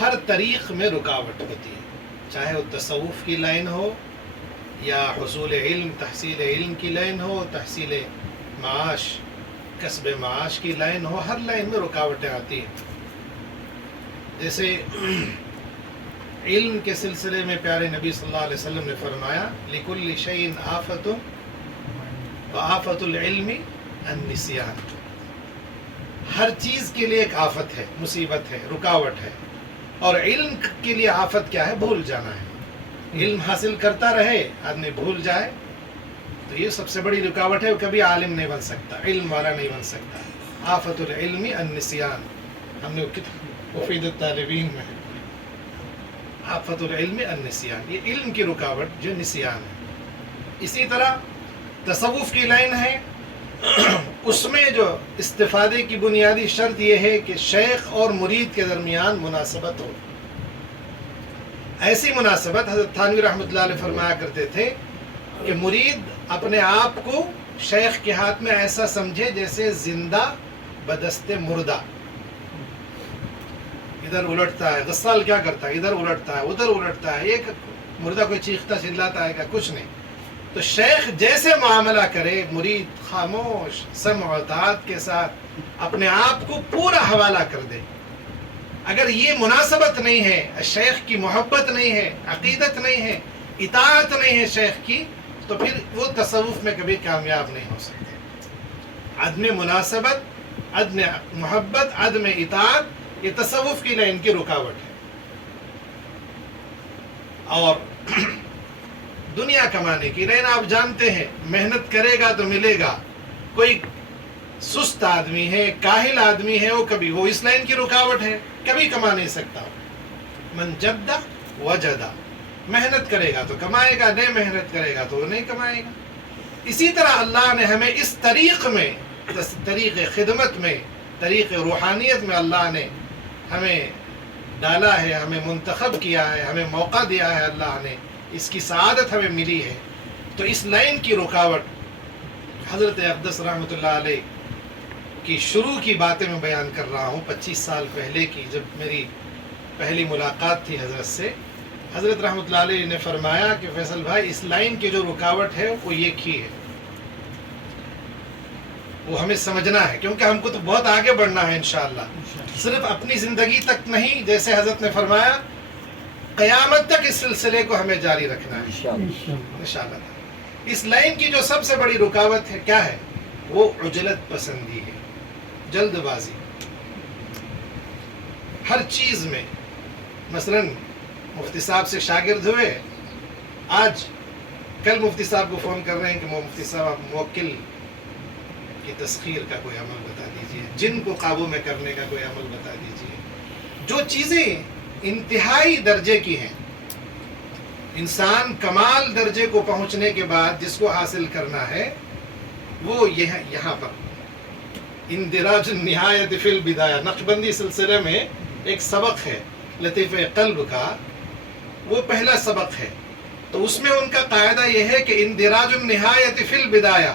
ہر طریق میں رکاوٹ ہوتی ہے، چاہے وہ تصوف کی لائن ہو یا حصول علم، تحصیل علم کی لائن ہو، تحصیل معاش، کسب معاش کی لائن ہو، ہر لائن میں رکاوٹیں آتی ہیں۔ جیسے علم کے سلسلے میں پیارے نبی صلی اللہ علیہ وسلم نے فرمایا لِكُلِّ شَيْءٍ آفَةٌ وَآفَةُ الْعِلْمِ النِّسْيَانُ، ہر چیز کے لیے ایک آفت ہے، مصیبت ہے، رکاوٹ ہے، اور علم کے لیے آفت کیا ہے؟ بھول جانا ہے۔ علم حاصل کرتا رہے، آدمی بھول جائے تو یہ سب سے بڑی رکاوٹ ہے، وہ کبھی عالم نہیں بن سکتا، علم والا نہیں بن سکتا۔ آفت العلم النسیان، ہم نے مفید الطالبین میں آفت العلم النسیان، یہ علم کی رکاوٹ جو نسیان ہے۔ اسی طرح تصوف کی لائن ہے، اس میں جو استفادے کی بنیادی شرط یہ ہے کہ شیخ اور مرید کے درمیان مناسبت ہو۔ ایسی مناسبت حضرت تھانوی رحمۃ اللہ علیہ فرمایا کرتے تھے کہ مرید اپنے آپ کو شیخ کے ہاتھ میں ایسا سمجھے جیسے زندہ بدست مردہ، ادھر الٹتا ہے، غسال کیا کرتا ہے؟ ادھر الٹتا ہے، ادھر الٹتا ہے، ایک مردہ کوئی چیختا چلاتا ہے کیا؟ کچھ نہیں۔ تو شیخ جیسے معاملہ کرے، مرید خاموش سمع و اطاعت کے ساتھ اپنے آپ کو پورا حوالہ کر دے۔ اگر یہ مناسبت نہیں ہے، شیخ کی محبت نہیں ہے، عقیدت نہیں ہے، اطاعت نہیں ہے شیخ کی، تو پھر وہ تصوف میں کبھی کامیاب نہیں ہو سکتے۔ عدم مناسبت، عدم محبت، عدم اطاعت، یہ تصوف کی لائن کی رکاوٹ ہے۔ اور دنیا کمانے کی لائن آپ جانتے ہیں، محنت کرے گا تو ملے گا۔ کوئی سست آدمی ہے، کاہل آدمی ہے، وہ اس لائن کی رکاوٹ ہے، کبھی کما نہیں سکتا۔ من جد وجد، محنت کرے گا تو کمائے گا، نہیں محنت کرے گا تو وہ نہیں کمائے گا۔ اسی طرح اللہ نے ہمیں اس طریق میں، طریق خدمت میں، طریق روحانیت میں اللہ نے ہمیں ڈالا ہے، ہمیں منتخب کیا ہے، ہمیں موقع دیا ہے، اللہ نے اس کی سعادت ہمیں ملی ہے۔ تو اس لائن کی رکاوٹ حضرت اقدس رحمۃ اللہ علیہ کی شروع کی باتیں میں بیان کر رہا ہوں، 25 سال پہلے کی، جب میری پہلی ملاقات تھی حضرت سے۔ حضرت رحمۃ اللہ علیہ نے فرمایا کہ فیصل بھائی، اس لائن کی جو رکاوٹ ہے وہ یہ کی ہے، وہ ہمیں سمجھنا ہے، کیونکہ ہم کو تو بہت آگے بڑھنا ہے انشاءاللہ، صرف اپنی زندگی تک نہیں، جیسے حضرت نے فرمایا قیامت تک اس سلسلے کو ہمیں جاری رکھنا ہے انشاءاللہ۔ اس لائن کی جو سب سے بڑی رکاوٹ ہے کیا ہے؟ وہ عجلت پسندی ہے، جلد بازی ہر چیز میں۔ مثلا مفتی صاحب سے شاگرد ہوئے، آج کل مفتی صاحب کو فون کر رہے ہیں کہ مفتی صاحب آپ موکل کی تسخیر کا کوئی عمل بتا دیجئے، جن کو قابو میں کرنے کا کوئی عمل بتا دیجئے۔ جو چیزیں انتہائی درجے کی ہیں، انسان کمال درجے کو پہنچنے کے بعد جس کو حاصل کرنا ہے وہ یہاں پر اندراج النہایت فی البدایہ، نقشبندی سلسلے میں ایک سبق ہے لطیفہ قلب کا، وہ پہلا سبق ہے۔ تو اس میں ان کا قاعدہ یہ ہے کہ اندراج النہایت فی البدایہ،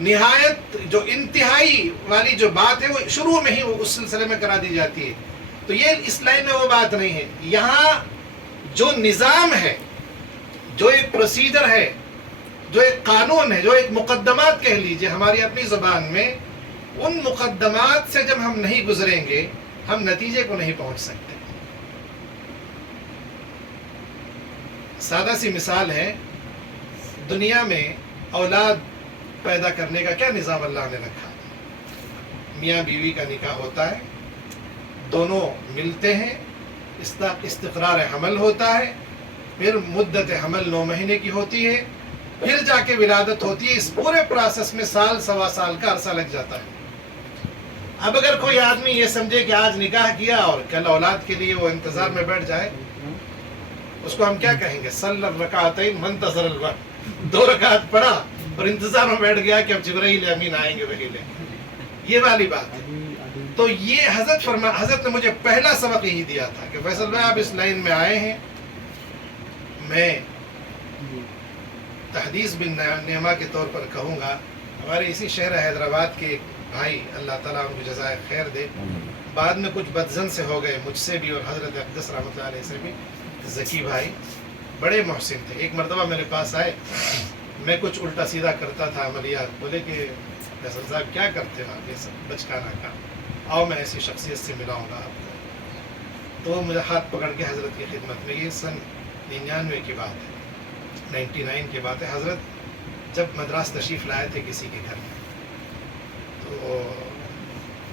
نہایت جو انتہائی والی جو بات ہے وہ شروع میں ہی اس سلسلے میں کرا دی جاتی ہے۔ تو یہ اس لائن میں وہ بات نہیں ہے۔ یہاں جو نظام ہے، جو ایک پروسیجر ہے، جو ایک قانون ہے، جو ایک مقدمات کہہ لیجئے ہماری اپنی زبان میں، ان مقدمات سے جب ہم نہیں گزریں گے ہم نتیجے کو نہیں پہنچ سکتے۔ سادہ سی مثال ہے، دنیا میں اولاد پیدا کرنے کا کیا نظام اللہ نے رکھا؟ میاں بیوی کا نکاح ہوتا ہے، دونوں ملتے ہیں، استقرار حمل ہوتا ہے، پھر مدت حمل 9 مہینے کی ہوتی ہے، پھر جا کے ولادت ہوتی ہے۔ اس پورے پروسیس میں سال سوا سال کا عرصہ لگ جاتا ہے۔ اب اگر کوئی آدمی یہ سمجھے کہ آج نکاح کیا اور کل اولاد کے لیے وہ انتظار میں بیٹھ جائے، اس کو ہم کیا کہیں گے؟ صلی الرکعتین منتظر الوقت، 2 رکعت پڑھا اور انتظار میں بیٹھ گیا کہ اب جبرائیل امین آئیں گے وہی لیں گے، یہ والی بات ہے۔ تو یہ حضرت نے مجھے پہلا سبق یہی دیا تھا کہ فیصل بھائی آپ اس لائن میں آئے ہیں، میں تحدیث بن نعمہ کے طور پر کہوں گا، ہمارے اسی شہر حیدرآباد کے ایک بھائی، اللہ تعالیٰ ان کو جزائے خیر دے، بعد میں کچھ بدزن سے ہو گئے مجھ سے بھی اور حضرت اقدس رحمۃ اللہ علیہ سے بھی. ذکی بھائی بڑے محسن تھے. ایک مرتبہ میرے پاس آئے, میں کچھ الٹا سیدھا کرتا تھا عملیات. بولے کہ فیصل صاحب کیا کرتے ہو آپ یہ سب بچکانا کا, آؤ میں ایسی شخصیت سے ملاؤں گا آپ کو. تو مجھے ہاتھ پکڑ کے حضرت کی خدمت میں, یہ سن 99 کی بات ہے, 99 کی بات ہے. حضرت جب مدراس تشریف لائے تھے کسی کے گھر میں, تو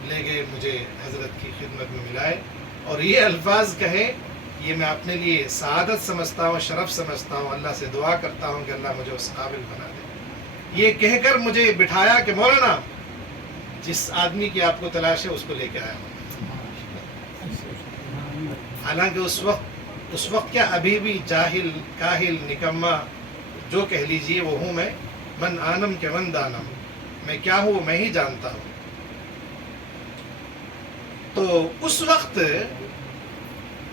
لے گئے مجھے حضرت کی خدمت میں ملائے, اور یہ الفاظ کہے, یہ میں اپنے لیے سعادت سمجھتا ہوں, شرف سمجھتا ہوں. اللہ سے دعا کرتا ہوں کہ اللہ مجھے اس قابل بنا دے. یہ کہہ کر مجھے بٹھایا کہ مولانا جس آدمی کی آپ کو تلاش ہے اس کو لے کے آیا ہوں. حالانکہ اس وقت کیا ابھی بھی جاہل, کاہل, نکما جو کہہ لیجئے وہ ہوں میں. من آنم کے من دانم, میں کیا ہوں میں ہی جانتا ہوں. تو اس وقت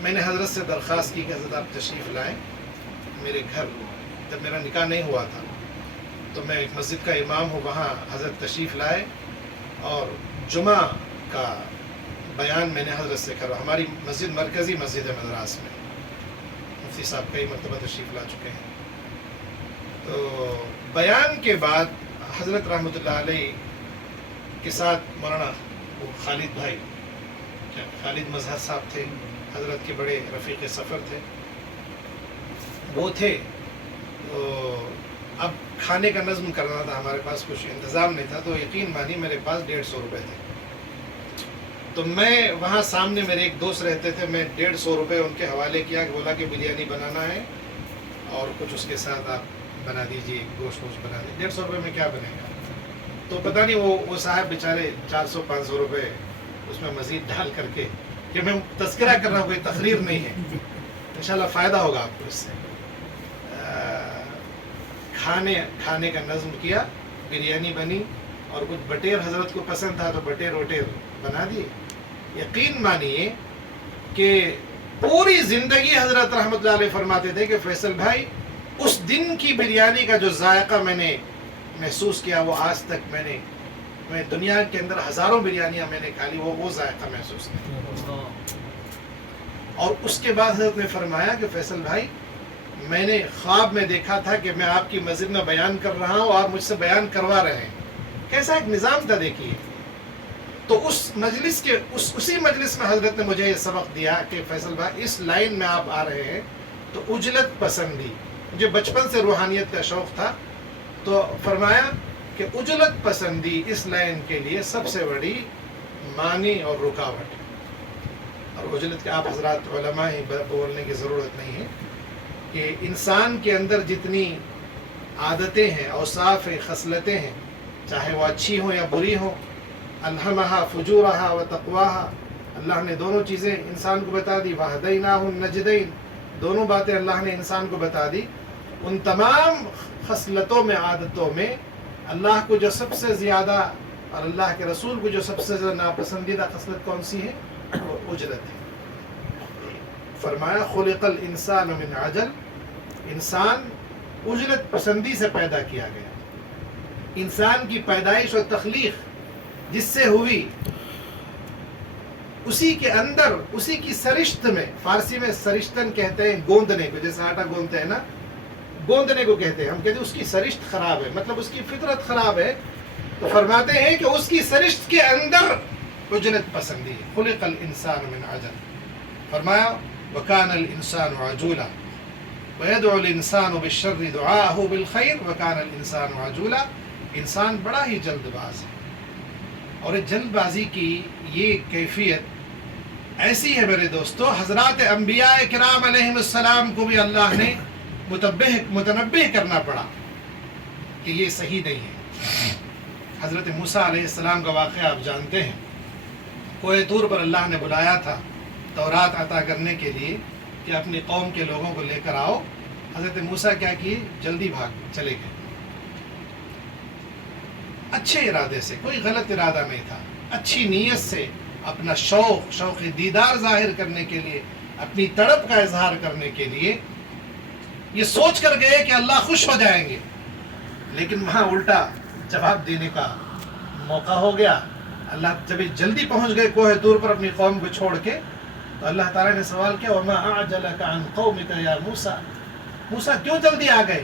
میں نے حضرت سے درخواست کی کہ حضرت آپ تشریف لائیں میرے گھر. جب میرا نکاح نہیں ہوا تھا تو میں ایک مسجد کا امام ہوں, وہاں حضرت تشریف لائے اور جمعہ کا بیان میں نے حضرت سے کرا. ہماری مسجد مرکزی مسجد ہے مدراس میں, مفتی صاحب کئی مرتبہ تشریف لا چکے ہیں. تو بیان کے بعد حضرت رحمۃ اللہ علیہ کے ساتھ مولانا خالد بھائی, خالد مظہر صاحب تھے, حضرت کے بڑے رفیق سفر تھے, وہ تھے. تو اب کھانے کا نظم کرنا تھا, ہمارے پاس کچھ انتظام نہیں تھا, تو یقین مانی میرے پاس 150 روپے تھے. تو میں وہاں سامنے میرے ایک دوست رہتے تھے, میں 150 روپے ان کے حوالے کیا, کہ بولا کہ بریانی بنانا ہے اور کچھ اس کے ساتھ آپ بنا دیجیے, گوشت بنا دیجیے. 150 روپے میں کیا بنے گا؟ تو پتہ نہیں وہ صاحب بیچارے 400-500 روپے اس میں مزید ڈال کر کے, کہ میں تذکرہ کر رہا ہوں, کوئی تقریر نہیں ہے, انشاءاللہ فائدہ ہوگا آپ کو اس سے. کھانے کا نظم کیا, بریانی بنی, اور کچھ بٹیر حضرت کو پسند تھا تو بٹیر وٹیر بنا دیے. یقین مانیے کہ پوری زندگی حضرت رحمۃ اللہ علیہ فرماتے تھے کہ فیصل بھائی اس دن کی بریانی کا جو ذائقہ میں نے محسوس کیا وہ آج تک میں دنیا کے اندر ہزاروں بریانیاں میں نے کھا لی, وہ ذائقہ محسوس کیا. اور اس کے بعد حضرت نے فرمایا کہ فیصل بھائی میں نے خواب میں دیکھا تھا کہ میں آپ کی مسجد میں بیان کر رہا ہوں اور مجھ سے بیان کروا رہے ہیں. کیسا ایک نظام تھا دیکھیے. تو اس مجلس کے اسی مجلس میں حضرت نے مجھے یہ سبق دیا کہ فیصل بھائی اس لائن میں آپ آ رہے ہیں تو اجلت پسندی, مجھے بچپن سے روحانیت کا شوق تھا, تو فرمایا کہ اجلت پسندی اس لائن کے لیے سب سے بڑی مانی اور رکاوٹ. اور اجلت کے آپ حضرات علماء ہی بولنے کی ضرورت نہیں ہے کہ انسان کے اندر جتنی عادتیں ہیں, اوصاف ہیں, خصلتیں ہیں, چاہے وہ اچھی ہوں یا بری ہوں, الہمہا فجورہا و تقواہا, اللہ نے دونوں چیزیں انسان کو بتا دی. وہدیناہ النجدین, دونوں باتیں اللہ نے انسان کو بتا دی. ان تمام خصلتوں میں, عادتوں میں اللہ کو جو سب سے زیادہ اور اللہ کے رسول کو جو سب سے زیادہ ناپسندیدہ خصلت کون سی ہے؟ وہ اجلت ہے. فرمایا خلق الانسان من عجل, انسان اجلت پسندی سے پیدا کیا گیا. انسان کی پیدائش اور تخلیق جس سے ہوئی اسی کے اندر, اسی کی سرشت میں, فارسی میں سرشتن کہتے ہیں گوندنے کو, جیسے آٹا گوندتے ہیں نا, گوندنے کو کہتے ہیں. ہم کہتے ہیں اس کی سرشت خراب ہے, مطلب اس کی فطرت خراب ہے. تو فرماتے ہیں کہ اس کی سرشت کے اندر اجلت پسندی ہے. خلق الانسان من عجل, فرمایا وکان الانسان عجولا ویدعو الانسان بالشر دعاءه بالخیر وکان الانسان عجولا. انسان بڑا ہی جلد باز ہے, اور جلد بازی کی یہ کیفیت ایسی ہے میرے دوستو, حضرات انبیاء کرام علیہم السلام کو بھی اللہ نے متنبہ کرنا پڑا کہ یہ صحیح نہیں ہے. حضرت موسیٰ علیہ السلام کا واقعہ آپ جانتے ہیں, کوہ طور پر اللہ نے بلایا تھا تورات عطا کرنے کے لیے کہ اپنی قوم کے لوگوں کو لے کر آؤ. حضرت موسیٰ کیا کیے, جلدی بھاگ چلے گئے, اچھے ارادے سے, کوئی غلط ارادہ نہیں تھا, اچھی نیت سے اپنا شوق دیدار ظاہر کرنے کے لیے, اپنی تڑپ کا اظہار کرنے کے لیے, یہ سوچ کر گئے کہ اللہ خوش ہو جائیں گے. لیکن وہاں الٹا جواب دینے کا موقع ہو گیا اللہ جب جلدی پہنچ گئے کوہ طور پر اپنی قوم کو چھوڑ کے، تو اللہ تعالیٰ نے سوال کیا وما اعجلک عن قومک یا موسیٰ، موسیٰ کیوں جلدی آ گئے،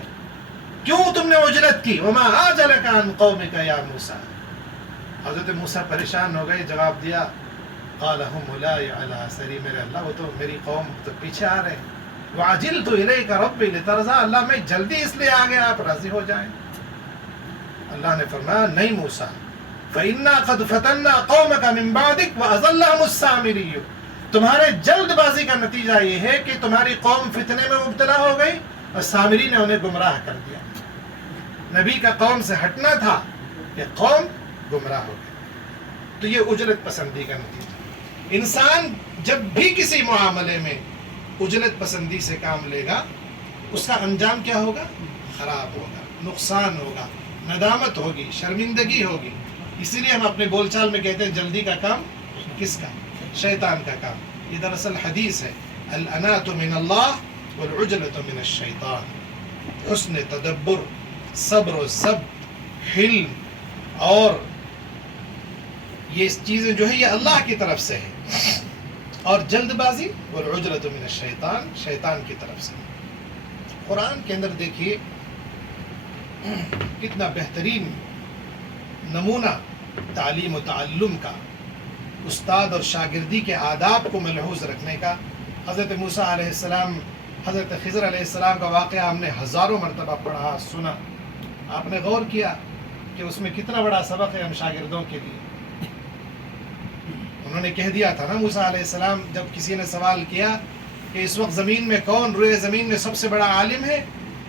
کیوں تم نے عجلت کی، وما اعجلک عن قومک یا موسیٰ۔ حضرت موسیٰ پریشان ہو گئے، جواب دیا قال هم اولائی علی اثری، میرے اللہ وہ تو میری قوم تو پیچھے آ رہے ہیں، وعجلت الیک ربی لترضی، اللہ میں جلدی اس لیے آ گیا آپ راضی ہو جائیں۔ اللہ نے فرمایا نہیں موسیٰ، فَإِنَّا قَدْ فَتَنَّا قَوْمَكَ مِن بَعْدِكَ وَأَضَلَّهُمُ السَّامِرِيُّ، تمہارے جلد بازی کا نتیجہ یہ ہے کہ تمہاری قوم فتنے میں مبتلا ہو گئی اور سامری نے انہیں گمراہ کر دیا۔ نبی کا قوم سے ہٹنا تھا کہ قوم گمراہ ہو گئی۔ تو یہ اجرت پسندی کا نتیجہ۔ انسان جب بھی کسی معاملے میں اجرت پسندی سے کام لے گا، اس کا انجام کیا ہوگا؟ خراب ہوگا، نقصان ہوگا، ندامت ہوگی، شرمندگی ہوگی۔ اسی لیے ہم اپنے بول چال میں کہتے ہیں جلدی کا کام کس کا؟ شیطان کا کام۔ یہ دراصل حدیث ہے، الانات من اللہ والعجلۃ من الشیطان۔ حسن تدبر، صبر و ضبط، حلم اور یہ چیزیں جو ہے یہ اللہ کی طرف سے ہے، اور جلد بازی والعجلۃ من الشیطان، شیطان کی طرف سے۔ قرآن کے اندر دیکھیے کتنا بہترین نمونہ تعلیم و تعلم کا، استاد اور شاگردی کے آداب کو ملحوظ رکھنے کا۔ حضرت موسیٰ علیہ السلام، حضرت خضر علیہ السلام کا واقعہ ہم نے ہزاروں مرتبہ پڑھا، سنا۔ آپ نے غور کیا کہ اس میں کتنا بڑا سبق ہے ہم شاگردوں کے لیے۔ انہوں نے کہہ دیا تھا نا موسیٰ علیہ السلام، جب کسی نے سوال کیا کہ اس وقت زمین میں کون روئے زمین میں سب سے بڑا عالم ہے،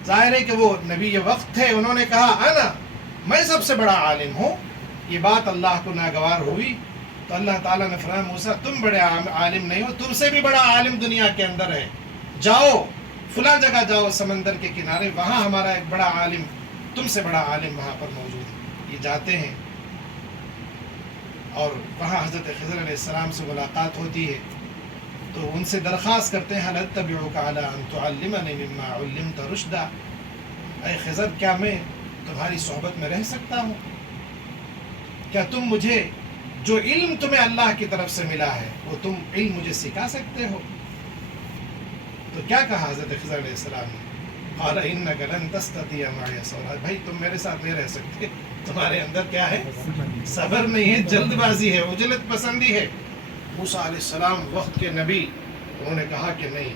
ظاہر ہے کہ وہ نبی وقت تھے، انہوں نے کہا انا، میں سب سے بڑا عالم ہوں۔ یہ بات اللہ کو ناگوار ہوئی تو اللہ تعالیٰ نے فرمایا موسیٰ تم بڑے عالم نہیں ہو، تم سے بھی بڑا عالم دنیا کے اندر ہے، جاؤ فلاں جگہ جاؤ سمندر کے کنارے، وہاں ہمارا ایک بڑا عالم، تم سے بڑا عالم وہاں پر موجود ہے۔ یہ جاتے ہیں اور وہاں حضرت خضر علیہ السلام سے ملاقات ہوتی ہے، تو ان سے درخواست کرتے ہیں هل اتبعک علی ان تعلمنی مما علمت رشدا، اے خضر کیا میں تمہاری صحبت میں رہ سکتا ہوں؟ کیا تم مجھے جو علم تمہیں اللہ کی طرف سے ملا ہے وہ تم علم مجھے سکھا سکتے ہو؟ تو کیا کہا حضرت خضر علیہ السلام نے؟ قال انک لن تستطیع معی صبرا، بھائی تم میرے ساتھ نہیں رہ سکتے، تمہارے اندر کیا ہے؟ صبر نہیں ہے، جلد بازی ہے، عجلت پسندی ہے۔ موسیٰ علیہ السلام وقت کے نبی، انہوں نے کہا کہ نہیں،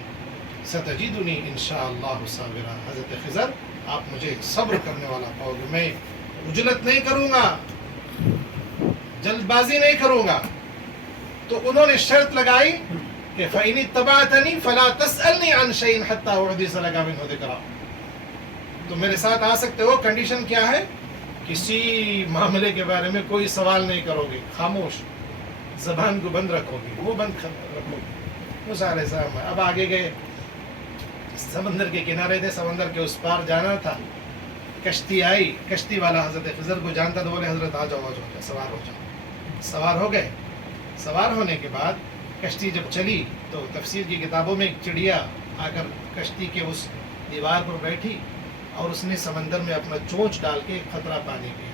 ستجدنی انشاءاللہ صابرا، حضرت خضر آپ مجھے صبر کرنے والا پاؤ گے، میں عجلت نہیں کروں گا، جلد بازی نہیں کروں گا۔ تو انہوں نے شرط لگائی کہ فَإِنِ اتَّبَعْتَنِي فَلَا تَسْأَلْنِي عَنْ شَيْءٍ حَتَّى أُحْدِثَ لَكَ مِنْهُ ذِكْرًا، تو میرے ساتھ آ سکتے ہو، کنڈیشن کیا ہے؟ کسی معاملے کے بارے میں کوئی سوال نہیں کرو گے، خاموش، زبان کو بند رکھو گے، وہ بند رکھو گے۔ موسیٰ علیہ السلام اب آگے گئے، سمندر کے کنارے تھے، سمندر کے اس پار جانا تھا، کشتی آئی، کشتی والا حضرت خضر کو جانتا تو بولے حضرت آ جاؤ سوار ہو جاؤ۔ سوار ہو گئے، سوار ہونے کے بعد کشتی جب چلی تو تفسیر کی کتابوں میں ایک چڑیا آ کر کشتی کے اس دیوار پر بیٹھی اور اس نے سمندر میں اپنا چونچ ڈال کے خطرہ پانی پیا۔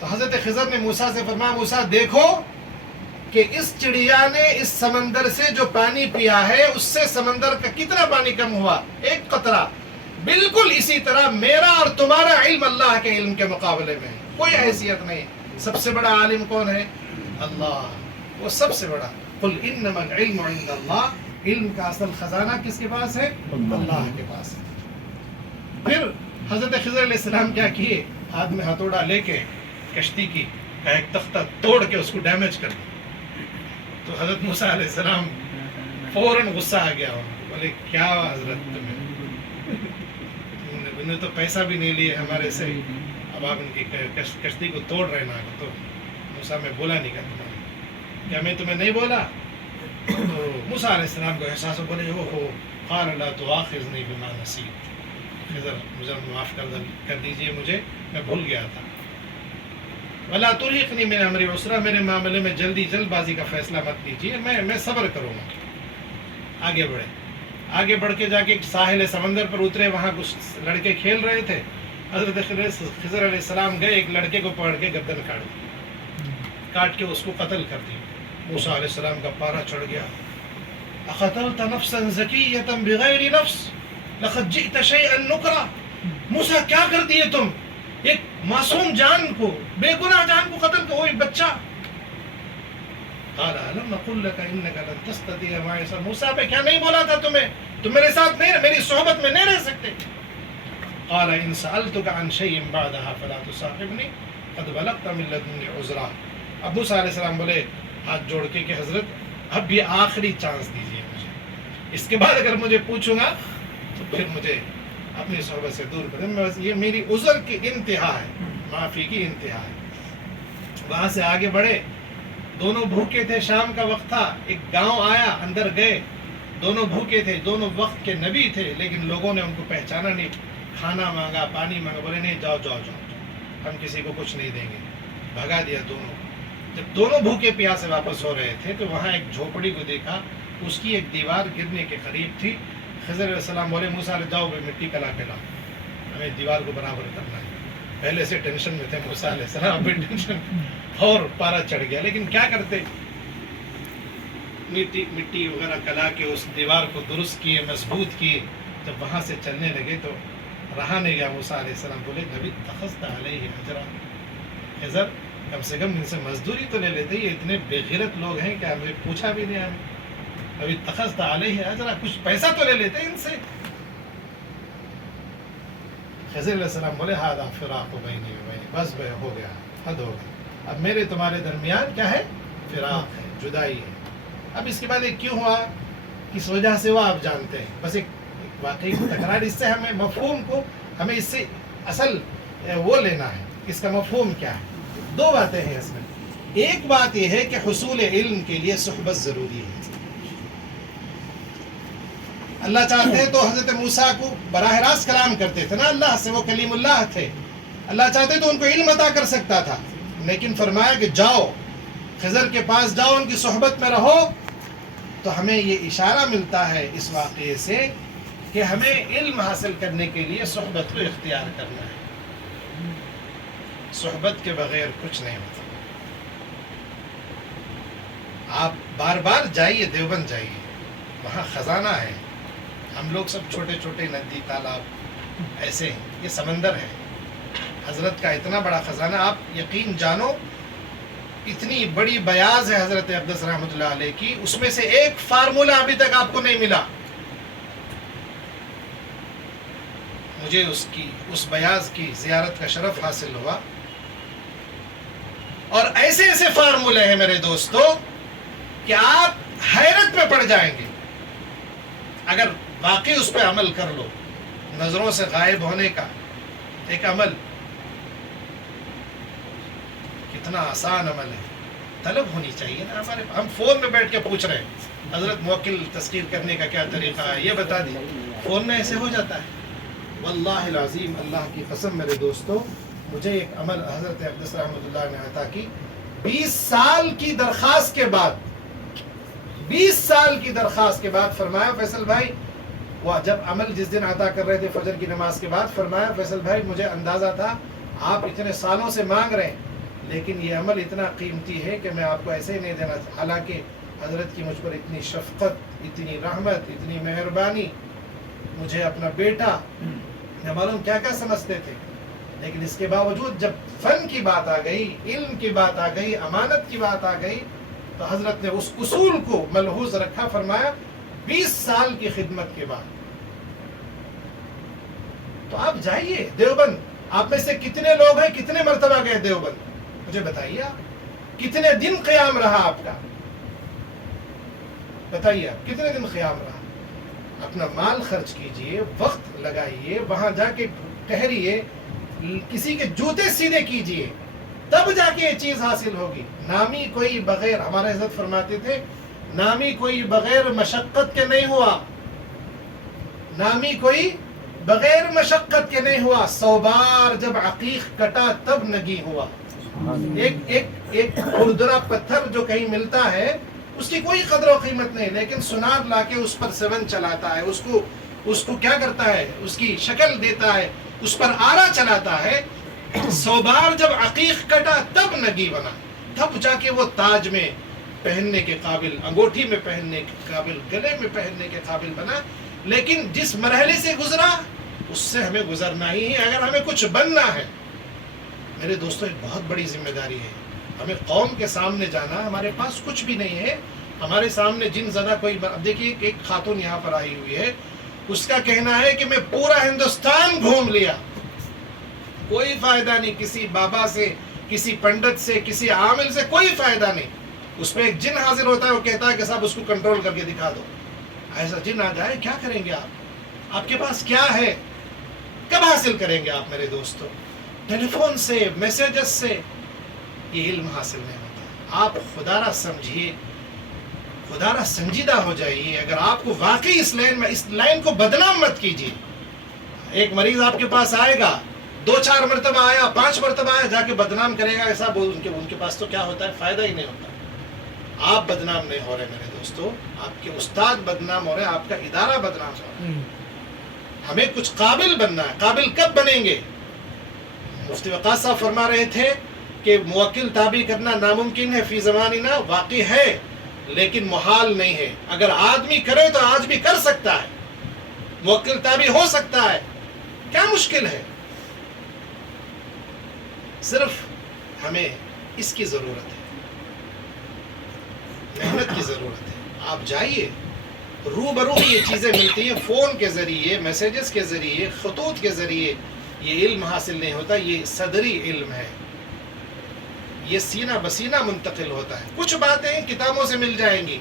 تو حضرت خضر نے موسیٰ سے فرمایا موسیٰ دیکھو کہ اس چڑیا نے اس سمندر سے جو پانی پیا ہے اس سے سمندر کا کتنا پانی کم ہوا؟ ایک قطرہ۔ بالکل اسی طرح میرا اور تمہارا علم اللہ کے علم کے مقابلے میں کوئی حیثیت نہیں۔ سب سے بڑا عالم کون ہے؟ اللہ، وہ سب سے بڑا۔ قل انما العلم عند اللہ، علم کا اصل خزانہ کس کے پاس ہے؟ اللہ کے پاس ہے۔ پھر حضرت خضر علیہ السلام کیا کیے؟ ہاتھ میں ہتھوڑا لے کے کشتی کی کا ایک تختہ توڑ کے اس کو ڈیمیج کر دیا۔ تو حضرت موسیٰ علیہ السلام فوراً غصہ آ گیا، بولے کیا حضرت تمہیں نے تو پیسہ بھی نہیں لیے ہمارے سے، اب آپ ان کی کشتی کو توڑ رہے نا۔ تو موسیٰ میں بولا نہیں کہ تمہیں، کیا میں تمہیں نہیں بولا؟ تو موسیٰ علیہ السلام کو احساس ہو، بولے ہو قال لا تؤاخذنی بما نسیت، خضر مجھے معاف کر دیجئے، مجھے میں بھول گیا تھا۔ ولا ترهقنی من امری عسرا، میرے معاملے میں جلد بازی کا فیصلہ مت لیجیے، میں صبر کروں گا۔ آگے بڑھے، آگے بڑھ کے جا کے ساحل سمندر پر اترے، وہاں کچھ لڑکے کھیل رہے تھے۔ حضرت خضر علیہ السلام گئے، ایک لڑکے کو پکڑ کے گردن کاٹ دی۔ کاٹ کے اس کو قتل کر دیا۔ موسیٰ علیہ السلام کا پارا چڑھ گیا، اقتلت نفسا زکیۃ بغیر نفس لقد جئت شیئا نکرا۔ موسیٰ کیا کر دیے تم، ایک معصوم جان کو، بے گناہ جان کو قتل کو، ایک بچہ۔ قال الم نقل لك انك لن تستطيع معي صبرا، موسیٰ میں کیا نہیں بولا تھا تمہیں، تم میرے ساتھ نہیں، میری صحبت میں نہیں رہ سکتے۔ قال ان سألتك عن شيء بعدها فلا تصاحبني قد بلغت من لدني عذرا۔ اب موسیٰ علیہ السلام بولے ہاتھ جوڑ کے کہ حضرت اب یہ آخری چانس دیجیے مجھے، اس کے بعد اگر مجھے پوچھوں گا تو پھر مجھے اپنی صحبت سے دور کریں، یہ میری عذر کی انتہا ہے، معافی کی انتہا ہے۔ وہاں سے آگے بڑھے، دونوں بھوکے تھے، شام کا وقت تھا، ایک گاؤں آیا، اندر گئے، دونوں بھوکے تھے، دونوں وقت کے نبی تھے، لیکن لوگوں نے ان کو پہچانا نہیں، کھانا مانگا، پانی مانگا، بولے نہیں جاؤ جاؤ جاؤ، ہم کسی کو کچھ نہیں دیں گے، بھگا دیا دونوں۔ جب دونوں بھوکے پیاسے واپس ہو رہے تھے تو وہاں ایک جھوپڑی کو دیکھا، اس کی ایک دیوار گرنے کے قریب تھی۔ خضر علیہ السلام بولے موسیٰ علیہ جاؤ مٹی کا لا کے لاؤ، ہمیں دیوار کو برابر کرنا ہے۔ پہلے سے ٹینشن میں تھے موسیٰ علیہ السلام، ابھی ٹینشن اور پارا چڑھ گیا، لیکن کیا کرتے، مٹی وغیرہ کلا کے اس دیوار کو درست کیے، مضبوط کیے۔ جب وہاں سے چلنے لگے تو رہا نہیں گیا، موسیٰ علیہ السلام بولے نبی اتخذت علیہ اجرا، خضر کم سے کم ان سے مزدوری تو لے لیتے، یہ اتنے بے غیرت لوگ ہیں کہ ہمیں پوچھا بھی نہیں، ہمیں نبی اتخذت علیہ اجرا، کچھ پیسہ تو لے لیتے ان سے۔ خضر علیہ السلام بولے ھذا فراق بینی و بینک، بس بے ہو گیا، حد ہو گئی، اب میرے تمہارے درمیان کیا ہے، فراق ہے، جدائی ہے۔ اب اس کے بعد ایک کیوں ہوا، کس وجہ سے ہوا آپ جانتے ہیں، بس ایک واقعی تکرار، اس سے ہمیں مفہوم کو، ہمیں اس سے اصل وہ لینا ہے، اس کا مفہوم کیا ہے۔ دو باتیں ہیں اس میں، ایک بات یہ ہے کہ حصول علم کے لیے صحبت ضروری ہے۔ اللہ چاہتے ہیں تو حضرت موسیٰ کو براہ راست کلام کرتے تھے نا اللہ سے، وہ کلیم اللہ تھے، اللہ چاہتے تو ان کو علم عطا کر سکتا تھا، لیکن فرمایا کہ جاؤ خضر کے پاس جاؤ، ان کی صحبت میں رہو۔ تو ہمیں یہ اشارہ ملتا ہے اس واقعے سے کہ ہمیں علم حاصل کرنے کے لیے صحبت کو اختیار کرنا ہے، صحبت کے بغیر کچھ نہیں ہوتا۔ آپ بار بار جائیے، دیوبند جائیے، وہاں خزانہ ہے، ہم لوگ سب چھوٹے چھوٹے ندی تالاب ایسے ہیں، یہ سمندر ہے، حضرت کا اتنا بڑا خزانہ، آپ یقین جانو اتنی بڑی بیاض ہے حضرت اقدس رحمۃ اللہ علیہ کی، اس میں سے ایک فارمولہ ابھی تک آپ کو نہیں ملا۔ مجھے اس بیاض کی زیارت کا شرف حاصل ہوا، اور ایسے ایسے فارمولے ہیں میرے دوستو کہ آپ حیرت میں پڑ جائیں گے اگر واقعی اس پہ عمل کر لو۔ نظروں سے غائب ہونے کا ایک عمل کتنا آسان عمل ہے، طلب ہونی چاہیے نا ہمارے، ہم فون میں بیٹھ کے پوچھ رہے ہیں حضرت موکل تذکیر کرنے کا کیا طریقہ ہے، یہ بتا دی، فون میں ایسے ہو جاتا ہے۔ واللہ العظیم، اللہ کی قسم میرے دوستو، مجھے ایک عمل حضرت اقدس رحمۃ اللہ نے عطا کی، 20 سال کی درخواست کے بعد، 20 سال کی درخواست کے بعد فرمایا فیصل بھائی، وہ جب عمل جس دن عطا کر رہے تھے فجر کی نماز کے بعد، فرمایا فیصل بھائی مجھے اندازہ تھا آپ اتنے سالوں سے مانگ رہے ہیں، لیکن یہ عمل اتنا قیمتی ہے کہ میں آپ کو ایسے ہی نہیں دینا، حالانکہ حضرت کی مجھ پر اتنی شفقت، اتنی رحمت، اتنی مہربانی، مجھے اپنا بیٹا نہ معلوم کیا کیا سمجھتے تھے، لیکن اس کے باوجود جب فن کی بات آ گئی، علم کی بات آ گئی، امانت کی بات آ گئی، تو حضرت نے اس اصول کو ملحوظ رکھا، فرمایا 20 سال کی خدمت کے بعد۔ تو آپ جائیے دیوبند، آپ میں سے کتنے لوگ ہیں کتنے مرتبہ گئے دیوبند، مجھے بتائیے، آپ کتنے دن قیام رہا آپ کا، بتائیے آپ کتنے دن قیام رہا۔ اپنا مال خرچ کیجئے، وقت لگائیے، وہاں جا کے ٹھہریے، کسی کے جوتے سیدھے کیجئے، تب جا کے یہ چیز حاصل ہوگی۔ نامی کوئی بغیر، ہمارے حضرت فرماتے تھے نامی کوئی بغیر مشقت کے نہیں ہوا، نامی کوئی بغیر مشقت کے نہیں ہوا، 100 بار جب عقیق کٹا تب نگی ہوا۔ ایک خوردرا پتھر جو کہیں ملتا ہے اس کی کوئی قدر و قیمت نہیں، لیکن سنار لا کے اس پر سون چلاتا ہے، اس کو کیا کرتا ہے، اس کی شکل دیتا ہے، اس پر آرا چلاتا ہے۔ 100 بار جب عقیق کٹا تب نگی بنا، تب جا کے وہ تاج میں پہننے کے قابل، انگوٹھی میں پہننے کے قابل، گلے میں پہننے کے قابل بنا. لیکن جس مرحلے سے گزرا اس سے ہمیں گزرنا ہی ہے اگر ہمیں کچھ بننا ہے. میرے دوستو ایک بہت بڑی ذمہ داری ہے. ہمیں قوم کے سامنے جانا، ہمارے پاس کچھ بھی نہیں ہے، ہمارے سامنے جن زدہ کوئی اب دیکھیے ایک خاتون یہاں پر آئی ہوئی ہے، اس کا کہنا ہے کہ میں پورا ہندوستان گھوم لیا، کوئی فائدہ نہیں، کسی بابا سے، کسی پنڈت سے، کسی عامل سے کوئی فائدہ نہیں. اس پہ ایک جن حاضر ہوتا ہے، وہ کہتا ہے کہ صاحب اس کو کنٹرول کر کے دکھا دو. ایسا جن آ جائے کیا کریں گے آپ کے پاس کیا ہے؟ کب حاصل کریں گے آپ میرے دوستو؟ ٹیلی فون سے، میسیجز سے یہ علم حاصل نہیں ہوتا. آپ خدا را سمجھیے، خدا را سنجیدہ ہو جائیے. اگر آپ کو واقعی اس لائن کو بدنام مت کیجیے. ایک مریض آپ کے پاس آئے گا، 2-4 مرتبہ آیا، 5 مرتبہ آیا، جا کے بدنام کرے گا ایسا، ان کے پاس تو کیا ہوتا ہے؟ فائدہ ہی نہیں ہوتا. آپ بدنام نہیں ہو رہے میرے دوستو، آپ کے استاد بدنام ہو رہے ہیں، آپ کا ادارہ بدنام ہو رہا ہے. ہمیں کچھ قابل بننا ہے. قابل کب بنیں گے؟ مفتی وقاص صاحب فرما رہے تھے کہ موکل تابع کرنا ناممکن ہے فی زماننا، واقعی ہے لیکن محال نہیں ہے. اگر آدمی کرے تو آج بھی کر سکتا ہے، موکل تابع ہو سکتا ہے. کیا مشکل ہے؟ صرف ہمیں اس کی ضرورت ہے، محنت کی ضرورت ہے. آپ جائیے، روبرو یہ چیزیں ملتی ہیں، فون کے ذریعے، میسیجز کے ذریعے، خطوط کے ذریعے. یہ علم حاصل نہیں ہوتا، یہ صدری علم ہے، یہ سینہ بسینہ منتقل ہوتا ہے. کچھ باتیں کتابوں سے مل جائیں گی،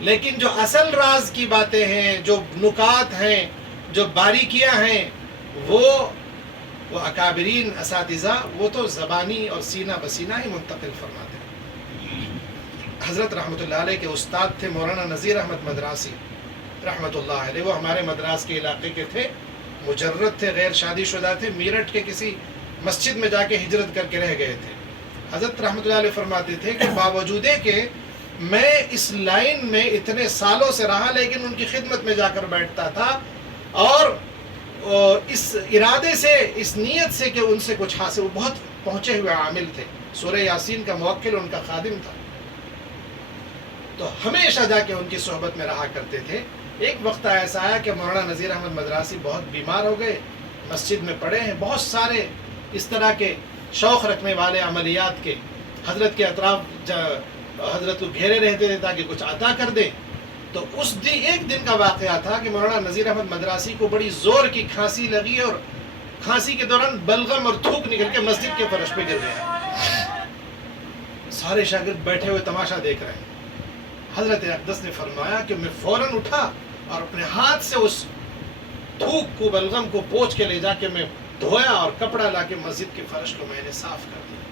لیکن جو اصل راز کی باتیں ہیں، جو نکات ہیں، جو باریکیاں ہیں، وہ اکابرین اساتذہ وہ تو زبانی اور سینہ بسینہ ہی منتقل فرماتے ہیں. حضرت رحمۃ اللہ علیہ کے استاد تھے مولانا نذیر احمد مدراسی رحمۃ اللہ علیہ. وہ ہمارے مدراس کے علاقے کے تھے، مجرد تھے، غیر شادی شدہ تھے، میرٹھ کے کسی مسجد میں جا کے ہجرت کر کے رہ گئے تھے. حضرت رحمۃ اللہ علیہ فرماتے تھے کہ باوجود کہ میں اس لائن میں اتنے سالوں سے رہا، لیکن ان کی خدمت میں جا کر بیٹھتا تھا اور اس ارادے سے، اس نیت سے کہ ان سے کچھ حاصل. وہ بہت پہنچے ہوئے عامل تھے، سورہ یاسین کا موکل ان کا خادم تھا، تو ہمیشہ جا کے ان کی صحبت میں رہا کرتے تھے. ایک وقت ایسا آیا کہ مولانا نذیر احمد مدراسی بہت بیمار ہو گئے، مسجد میں پڑے ہیں. بہت سارے اس طرح کے شوق رکھنے والے عملیات کے حضرت کے اطراف حضرت کو گھیرے رہتے تھے تاکہ کچھ عطا کر دیں. تو اس ایک دن کا واقعہ تھا کہ مولانا نذیر احمد مدراسی کو بڑی زور کی کھانسی لگی اور کھانسی کے دوران بلغم اور تھوک نکل کے مسجد کے فرش پہ گر گیا. سارے شاگرد بیٹھے ہوئے تماشا دیکھ رہے ہیں. حضرت اقدس نے فرمایا کہ میں فوراً اٹھا اور اپنے ہاتھ سے اس تھوک کو، بلغم کو پوچھ کے لے جا کے میں دھویا اور کپڑا لا کے مسجد کے فرش کو میں نے صاف کر دیا.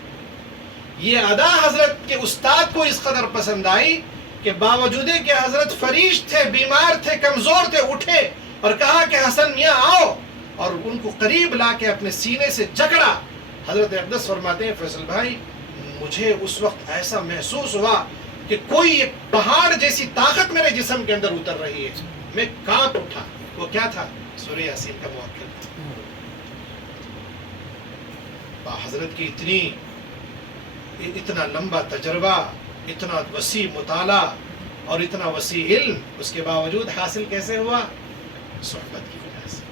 یہ ادا حضرت کے استاد کو اس قدر پسند آئی کہ باوجود کہ حضرت فریش تھے، بیمار تھے، کمزور تھے، اٹھے اور کہا کہ حسن میاں آؤ، اور ان کو قریب لا کے اپنے سینے سے جکڑا. حضرت اقدس فرماتے ہیں فیصل بھائی، مجھے اس وقت ایسا محسوس ہوا کہ کوئی ایک پہاڑ جیسی طاقت میرے جسم کے اندر اتر رہی ہے. میں کانپ اٹھا. وہ کیا تھا؟ سورہ یاسین کا موکل تھا. حضرت کی اتنا لمبا تجربہ، اتنا وسیع مطالعہ اور اتنا وسیع علم، اس کے باوجود حاصل کیسے ہوا؟ صحبت کی وجہ سے.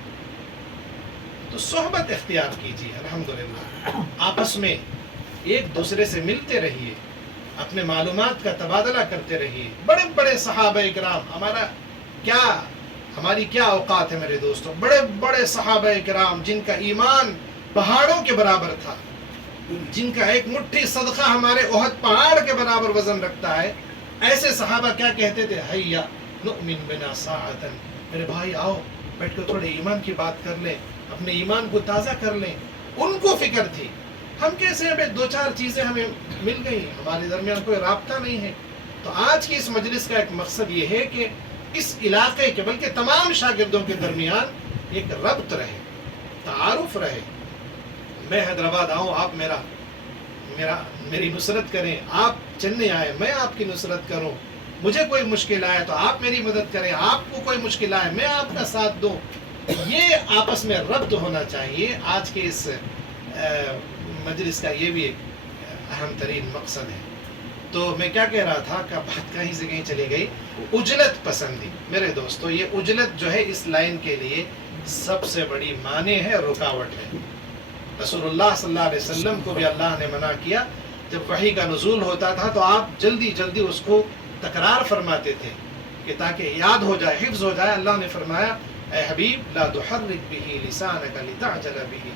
تو صحبت اختیار کیجیے. الحمدللہ آپس میں ایک دوسرے سے ملتے رہیے، اپنے معلومات کا تبادلہ کرتے رہیے. بڑے بڑے صحابہ کرام، ہماری کیا اوقات ہے میرے دوستوں. بڑے بڑے صحابہ کرام جن کا ایمان پہاڑوں کے برابر تھا، جن کا ایک مٹھی صدقہ ہمارے احد پہاڑ کے برابر وزن رکھتا ہے، ایسے صحابہ کیا کہتے تھے؟ حیا نؤمن بنا ساعتن، میرے بھائی آؤ بیٹھ کے تھوڑے ایمان کی بات کر لیں، اپنے ایمان کو تازہ کر لیں. ان کو فکر تھی. ہم کیسے ہیں؟ 2-4 چیزیں ہمیں مل گئی، ہمارے درمیان کوئی رابطہ نہیں ہے. تو آج کی اس مجلس کا ایک مقصد یہ ہے کہ اس علاقے کے بلکہ تمام شاگردوں کے درمیان ایک ربط رہے، تعارف رہے. میں حیدرآباد آؤں، آپ میری نصرت کریں، آپ چنئی آئے میں آپ کی نصرت کروں، مجھے کوئی مشکل آئے تو آپ میری مدد کریں، آپ کو کوئی مشکل آئے میں آپ کا ساتھ دوں. یہ آپس میں ربط ہونا چاہیے. آج کے اس مجلس کا یہ بھی ایک اہم ترین مقصد ہے. تو میں کیا کہہ رہا تھا کہ بات کہیں سے کہیں چلی گئی. اجلت پسندی میرے دوستو، یہ اجلت جو ہے اس لائن کے لیے سب سے بڑی مانع ہے، رکاوٹ ہے. رسول اللہ صلی اللہ علیہ وسلم کو بھی اللہ نے منع کیا. جب وحی کا نزول ہوتا تھا تو آپ جلدی جلدی اس کو تکرار فرماتے تھے کہ تاکہ یاد ہو جائے، حفظ ہو جائے. اللہ نے فرمایا اے حبیب لا تحرک به لسانک لتعجل به،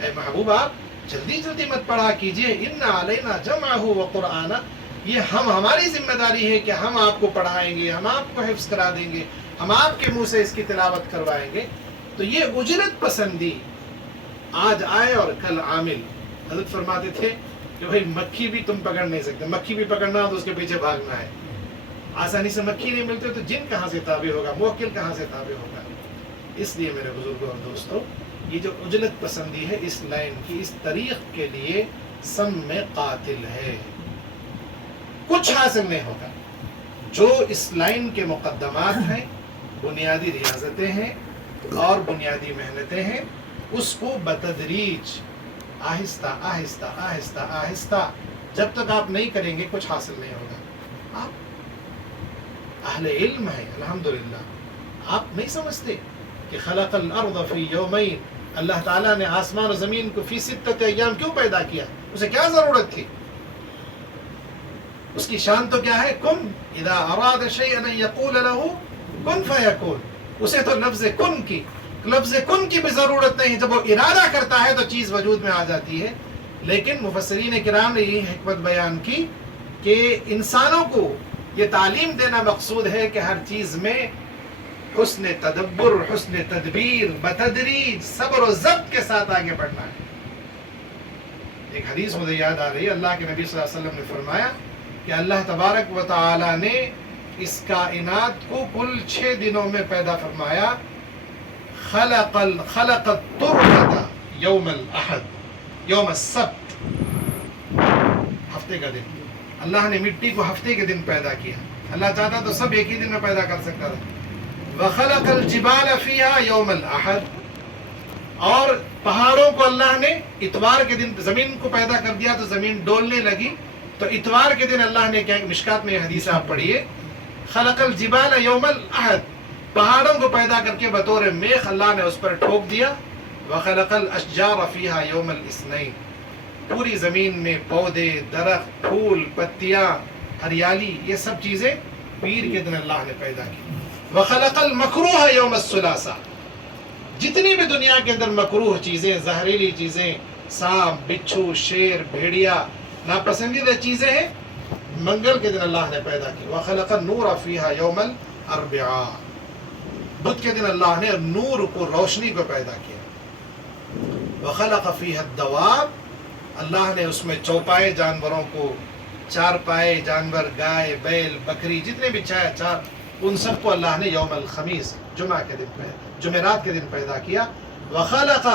اے محبوب آپ جلدی جلدی مت پڑھا کیجئے. ان علینا جمعہ وقرآنہ، یہ ہماری ذمہ داری ہے کہ ہم آپ کو پڑھائیں گے، ہم آپ کو حفظ کرا دیں گے، ہم آپ کے منہ سے اس کی تلاوت کروائیں گے. تو یہ اجرت پسندی آج آئے اور کل عامل. حضرت فرماتے تھے کہ بھائی مکھی بھی تم پکڑ نہیں سکتے، مکھی بھی پکڑنا ہو تو اس کے پیچھے بھاگنا ہے. آسانی سے مکھی نہیں ملتے تو جن کہاں سے تابع ہوگا، موکل کہاں سے تابع ہوگا. اس لیے میرے بزرگوں اور دوستوں، یہ جو اجلت پسندی ہے اس لائن کی، اس طریق کے لیے سم میں قاتل ہے. کچھ حاصل نہیں ہوگا. جو اس لائن کے مقدمات ہیں، بنیادی ریاضتیں ہیں اور بنیادی محنتیں ہیں، اس کو بتدریج آہستہ آہستہ آہستہ آہستہ جب تک آپ نہیں کریں گے کچھ حاصل نہیں ہوگا. آپ اہل علم ہیں الحمدللہ. آپ نہیں سمجھتے کہ خلق الارض فی یومین، اللہ تعالیٰ نے آسمان و زمین کو فی ستۃ ایام کیوں پیدا کیا؟ اسے کیا ضرورت تھی؟ اس کی شان تو کیا ہے؟ کن، اذا اراد شیئا ان یقول له کن فیکون. اسے تو لفظ کن کی بھی ضرورت نہیں ہے. جب وہ ارادہ کرتا ہے تو چیز وجود میں آ جاتی ہے. لیکن مفسرین کرام نے یہ حکمت بیان کی کہ انسانوں کو یہ تعلیم دینا مقصود ہے کہ ہر چیز میں حسن تدبر، حسن تدبیر، بتدریج، صبر و ضبط کے ساتھ آگے بڑھنا ہے. ایک حدیث مجھے یاد آ رہی ہے. اللہ کے نبی صلی اللہ علیہ وسلم نے فرمایا کہ اللہ تبارک و تعالی نے اس کائنات کو کل 6 دنوں میں پیدا فرمایا. خلق التربة یوم الاحد، یوم السبت، ہفتے کا دن. اللہ نے مٹی کو ہفتے کے دن پیدا کیا. اللہ چاہتا تو سب ایک ہی دن میں پیدا کر سکتا تھا. وخلق الجبال فیہا یوم الاحد، اور پہاڑوں کو اللہ نے اتوار کے دن، زمین کو پیدا کر دیا تو زمین ڈولنے لگی تو اتوار کے دن اللہ نے کیا، مشکات میں یہ حدیث آپ پڑھیے، خلق الجبال یوم الاحد، پہاڑوں کو پیدا کر کے بطور میخ اللہ نے اس پر ٹھوک دیا. وخلق الاشجار فیہا یوم الاثنین، پوری زمین میں پودے، درخت، پھول، پتیاں، ہریالی، یہ سب چیزیں پیر کے دن اللہ نے پیدا کی. وخلق المکروہ یوم الثلاثاء، جتنی بھی دنیا کے اندر مکروہ چیزیں، زہریلی چیزیں، سانپ، بچھو، شیر، بھیڑیا، ناپسندیدہ چیزیں ہیں، منگل کے دن اللہ نے پیدا کی. وخلق النور فیہا یوم الاربعاء، بدھ کے دن اللہ نے نور کو، روشنی کو پیدا کیا. وخلق فیہا الدواب، اللہ نے اس میں چوپائے جانوروں کو، چار پائے جانور، گائے، بیل، بکری، جتنے بھی چار، ان سب کو اللہ نے یوم الخمیس، جمعہ کے دن جمعرات کے دن پیدا کیا. وخلق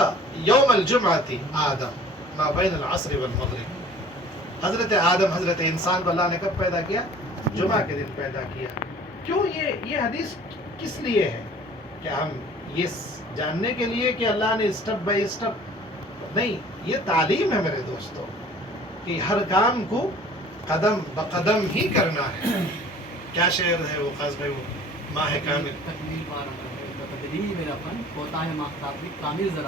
یوم الجمعۃ آدم ما بین العصر والمغرب، حضرت آدم، حضرت انسان کو اللہ نے کب پیدا کیا؟ جمعہ کے دن پیدا کیا. کیوں یہ حدیث کس لیے ہے؟ کہ ہم یہ جاننے کے لیے کہ اللہ نے اسٹیپ بائی اسٹیپ نہیں، یہ تعلیم ہے میرے دوستوں کہ ہر کام کو قدم بقدم ہی کرنا ہے. کیا شعر ہے وہ خاص بھائی؟ وہ ماہ کامل،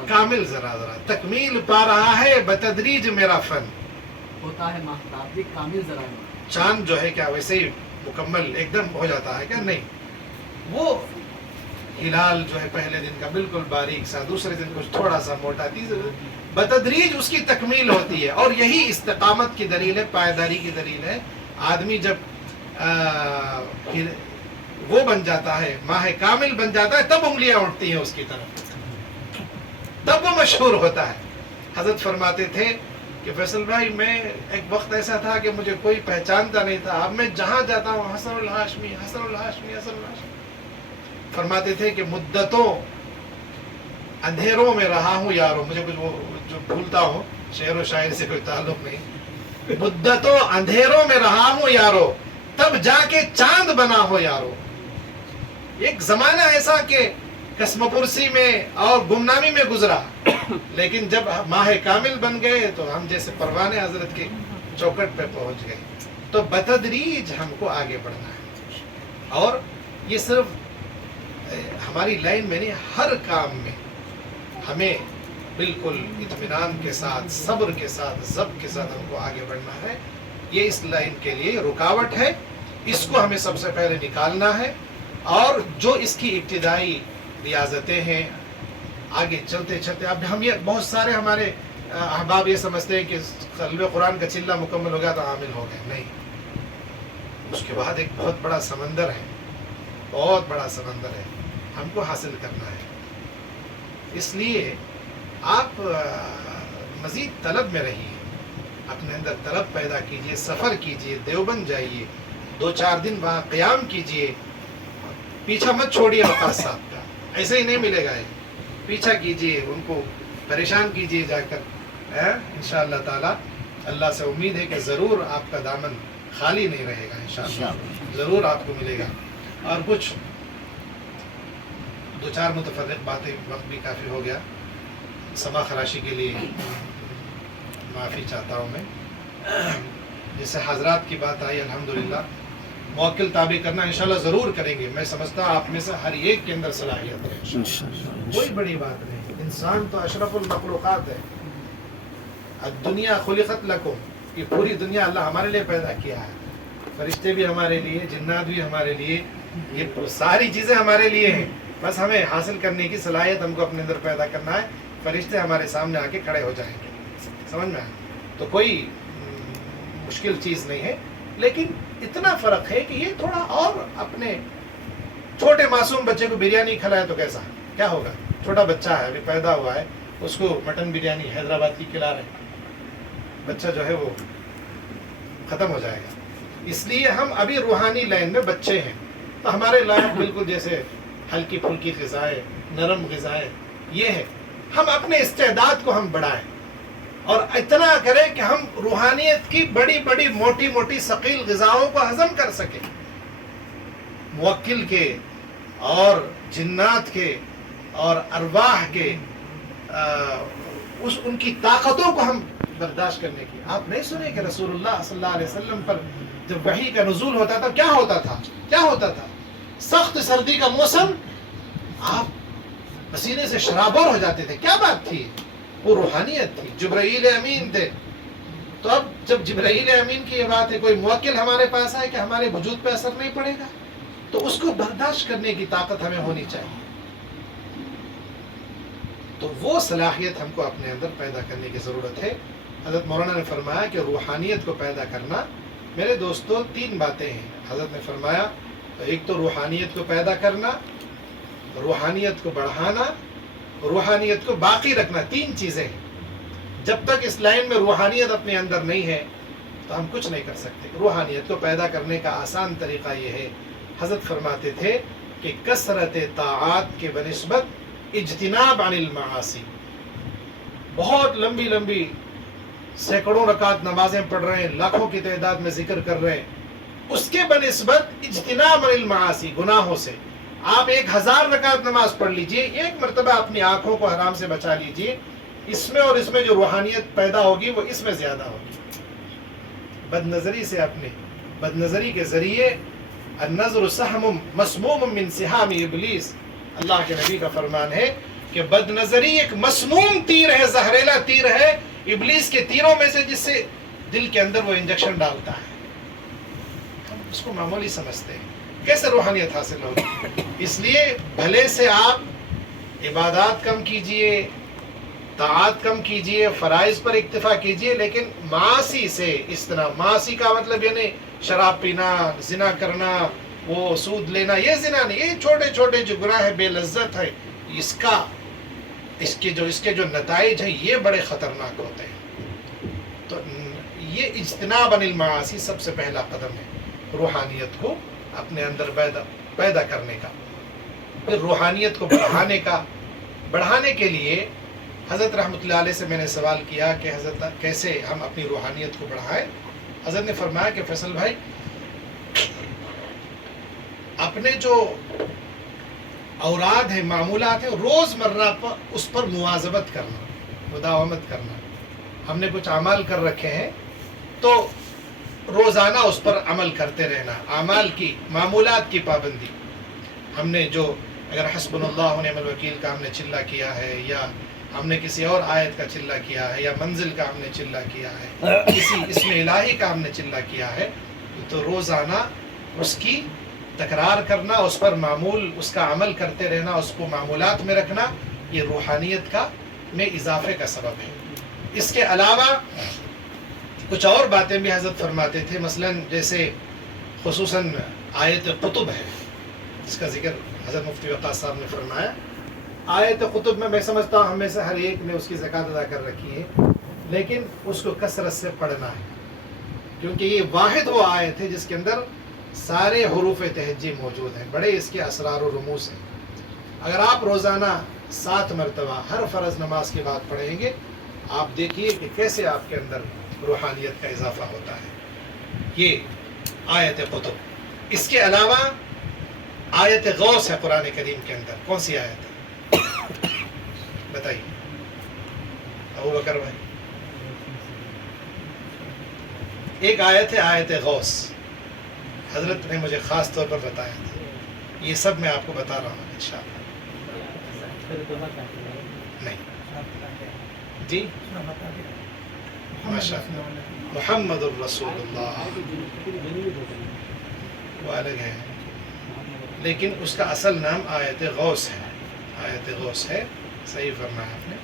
کامل ذرا تکمیل پا رہا ہے بتدریج میرا فن. ہوتا ہے ماہتاب کامل ذرا، چاند جو ہے کیا ویسے ہی مکمل ایک دم ہو جاتا ہے کیا؟ نہیں، وہ ہلال جو ہے پہلے دن کا بالکل باریک سا، دوسرے دن کچھ تھوڑا سا موٹا، تیسرے بتدریج اس کی تکمیل ہوتی ہے. اور یہی استقامت کی دلیل ہے، پائیداری کی دلیل ہے. آدمی جب وہ بن جاتا ہے، ماہ کامل بن جاتا ہے، تب انگلیاں اٹھتی ہیں اس کی طرف، تب وہ مشہور ہوتا ہے. حضرت فرماتے تھے کہ فیصل بھائی میں ایک وقت ایسا تھا کہ مجھے کوئی پہچانتا نہیں تھا، اب میں جہاں جاتا ہوں حسن الہاشمی، حسن الہاشمی، حسن الہاشمی. فرماتے تھے کہ مدتوں اندھیروں میں رہا ہوں یارو، مجھے کچھ وہ جو بھولتا ہوں، شعر و شاعر سے کوئی تعلق نہیں، مدتوں اندھیروں میں رہا ہوں یارو، تب جا کے چاند بنا ہو یارو. ایک زمانہ ایسا کہ قسم پرسی میں اور گمنامی میں گزرا، لیکن جب ماہ کامل بن گئے تو ہم جیسے پروانے حضرت کے چوکٹ پہ پہنچ گئے. تو بتدریج ہم کو آگے بڑھنا ہے، اور یہ صرف ہماری لائن میں نہیں، ہر کام میں ہمیں بالکل اطمینان کے ساتھ، صبر کے ساتھ، ضبط کے ساتھ ہم کو آگے بڑھنا ہے۔ یہ اس لائن کے لیے رکاوٹ ہے، اس کو ہمیں سب سے پہلے نکالنا ہے، اور جو اس کی ابتدائی ریاضتیں ہیں، آگے چلتے چلتے اب ہم یہ بہت سارے ہمارے احباب یہ سمجھتے ہیں کہ قلب قرآن کا چلہ مکمل ہو گیا تو عامل ہو گئے، نہیں، اس کے بعد ایک بہت بڑا سمندر ہے، بہت بڑا سمندر ہے ہم کو حاصل کرنا ہے۔ اس لیے آپ مزید طلب میں رہیے، اپنے اندر طلب پیدا کیجئے، سفر کیجئے، دیوبند جائیے، 2-4 دن وہاں قیام کیجئے، پیچھا مت چھوڑیے وقاص صاحب کا، ایسے ہی نہیں ملے گا، پیچھا کیجئے، ان کو پریشان کیجئے جا کر، انشاءاللہ تعالی اللہ سے امید ہے کہ ضرور آپ کا دامن خالی نہیں رہے گا، انشاءاللہ ضرور آپ کو ملے گا۔ اور کچھ 2-4 متفرق باتیں، وقت بھی کافی ہو گیا، سما خراشی کے لیے معافی چاہتا ہوں میں۔ جیسے حضرات کی بات آئی، الحمدللہ موکل تابع کرنا انشاءاللہ ضرور کریں گے، میں سمجھتا ہوں آپ میں سے ہر ایک کے اندر صلاحیت ہے، کوئی بڑی بات نہیں، انسان تو اشرف المخلوقات ہے، الدنیا خلقت لکم، یہ پوری دنیا اللہ ہمارے لیے پیدا کیا ہے، فرشتے بھی ہمارے لیے، جنات بھی ہمارے لیے، یہ ساری چیزیں ہمارے لیے ہیں، بس ہمیں حاصل کرنے کی صلاحیت ہم کو اپنے اندر پیدا کرنا ہے، فرشتے ہمارے سامنے آ کے کھڑے ہو جائیں گے، سمجھ میں آئے؟ تو کوئی مشکل چیز نہیں ہے، لیکن اتنا فرق ہے کہ یہ تھوڑا اور اپنے چھوٹے معصوم بچے کو بریانی کھلائے تو کیسا، کیا ہوگا؟ چھوٹا بچہ ہے، ابھی پیدا ہوا ہے، اس کو مٹن بریانی حیدرآباد کی کھلا رہے ہیں، بچہ جو ہے وہ ختم ہو جائے گا۔ اس لیے ہم ابھی روحانی لائن میں بچے ہیں، تو ہمارے لائق بالکل جیسے ہلکی پھلکی غذائیں، نرم غذائیں، یہ ہے، ہم اپنے استعداد کو ہم بڑھائیں، اور اتنا کریں کہ ہم روحانیت کی بڑی بڑی موٹی موٹی ثقیل غذاؤں کو ہضم کر سکیں، موکل کے اور جنات کے اور ارواح کے ان کی طاقتوں کو ہم برداشت کرنے کی۔ آپ نہیں سنے کہ رسول اللہ صلی اللہ علیہ وسلم پر جب وحی کا نزول ہوتا تھا کیا ہوتا تھا؟ کیا ہوتا تھا؟ سخت سردی کا موسم، آپ پسینے سے شرابور ہو جاتے تھے، کیا بات تھی؟ وہ روحانیت تھی، جبرائیل امین تھے۔ تو اب جب جبرائیل امین کی یہ بات ہے، کوئی موکل ہمارے پاس آئے کہ ہمارے وجود پہ اثر نہیں پڑے گا، تو اس کو برداشت کرنے کی طاقت ہمیں ہونی چاہیے۔ تو وہ صلاحیت ہم کو اپنے اندر پیدا کرنے کی ضرورت ہے۔ حضرت مولانا نے فرمایا کہ روحانیت کو پیدا کرنا، میرے دوستو 3 باتیں ہیں حضرت نے فرمایا، ایک تو روحانیت کو پیدا کرنا، روحانیت کو بڑھانا، روحانیت کو باقی رکھنا، 3 چیزیں ہیں۔ جب تک اس لائن میں روحانیت اپنے اندر نہیں ہے تو ہم کچھ نہیں کر سکتے۔ روحانیت کو پیدا کرنے کا آسان طریقہ یہ ہے، حضرت فرماتے تھے کہ کثرت طاعات کے بنسبت اجتناب عن المعاصی، بہت لمبی لمبی سینکڑوں رکعت نمازیں پڑھ رہے ہیں، لاکھوں کی تعداد میں ذکر کر رہے ہیں، اس کے بنسبت اجتناب عن المعاصی، گناہوں سے آپ 1000 رکعت نماز پڑھ لیجئے، ایک مرتبہ اپنی آنکھوں کو حرام سے بچا لیجئے، اس میں اور اس میں جو روحانیت پیدا ہوگی وہ اس میں زیادہ ہوگی۔ بد نظری سے، اپنے بد نظری کے ذریعے، النظر سہم مسموم من سہام ابلیس، اللہ کے نبی کا فرمان ہے کہ بد نظری ایک مسموم تیر ہے، زہریلا تیر ہے ابلیس کے تیروں میں سے، جس سے دل کے اندر وہ انجیکشن ڈالتا ہے۔ ہم اس کو معمولی سمجھتے ہیں، کیسے روحانیت حاصل ہوگی؟ اس لیے بھلے سے آپ عبادات کم کیجئے، طاعات کم کیجئے، فرائض پر اکتفا کیجئے، لیکن معاصی سے اجتناب۔ معاصی کا مطلب یہ نہیں شراب پینا، زنا کرنا، وہ سود لینا، یہ زنا نہیں، یہ چھوٹے چھوٹے جو گناہ ہے، بے لذت ہے، اس کے جو نتائج ہیں یہ بڑے خطرناک ہوتے ہیں۔ تو یہ اجتناب عن المعاصی سب سے پہلا قدم ہے روحانیت کو اپنے اندر پیدا کرنے کا۔ پھر روحانیت کو بڑھانے کے لیے حضرت رحمۃ اللہ علیہ سے میں نے سوال کیا کہ حضرت کیسے ہم اپنی روحانیت کو بڑھائیں؟ حضرت نے فرمایا کہ فیصل بھائی، اپنے جو اوراد ہیں، معمولات ہیں، روز مرہ پر اس پر مواظبت کرنا، مداومت کرنا۔ ہم نے کچھ اعمال کر رکھے ہیں تو روزانہ اس پر عمل کرتے رہنا، اعمال کی معمولات کی پابندی. ہم نے جو اگر حسبنا اللہ ونعم الوکیل کا ہم نے چلہ کیا ہے، یا ہم نے کسی اور آیت کا چلہ کیا ہے، یا منزل کا ہم نے چلہ کیا ہے، کسی اسم الہی کا ہم نے چلہ کیا ہے، تو روزانہ اس کی تکرار کرنا، اس پر معمول اس کا عمل کرتے رہنا، اس کو معمولات میں رکھنا، یہ روحانیت کا میں اضافے کا سبب ہے. اس کے علاوہ کچھ اور باتیں بھی حضرت فرماتے تھے، مثلا جیسے خصوصاً آیت قطب ہے، اس کا ذکر حضرت مفتی وقاص صاحب نے فرمایا. آیت قطب میں سمجھتا ہوں ہم میں سے ہر ایک نے اس کی زکوٰۃ ادا کر رکھی ہے، لیکن اس کو کثرت سے پڑھنا ہے، کیونکہ یہ واحد وہ آیت ہے جس کے اندر سارے حروف تہجی موجود ہیں، بڑے اس کے اسرار و رموز ہیں. اگر آپ روزانہ 7 مرتبہ ہر فرض نماز کے بعد پڑھیں گے، آپ دیکھیے کہ کیسے آپ کے اندر روحانیت کا اضافہ ہوتا ہے. یہ آیت قطب. اس کے علاوہ آیت غوث ہے قرآن کریم کے اندر. کون سی آیت ہے بتائیے ابو بکر بھائی؟ ایک آیت ہے آیت غوث، حضرت نے مجھے خاص طور پر بتایا تھا. یہ سب میں آپ کو بتا رہا ہوں انشاءاللہ. نہیں جی ماشاء اللہ، محمد الرسول اللہ وہ الگ ہے، لیکن اس کا اصل نام آیت غوث ہے. آیت غوث ہے، صحیح فرمایا آپ نے.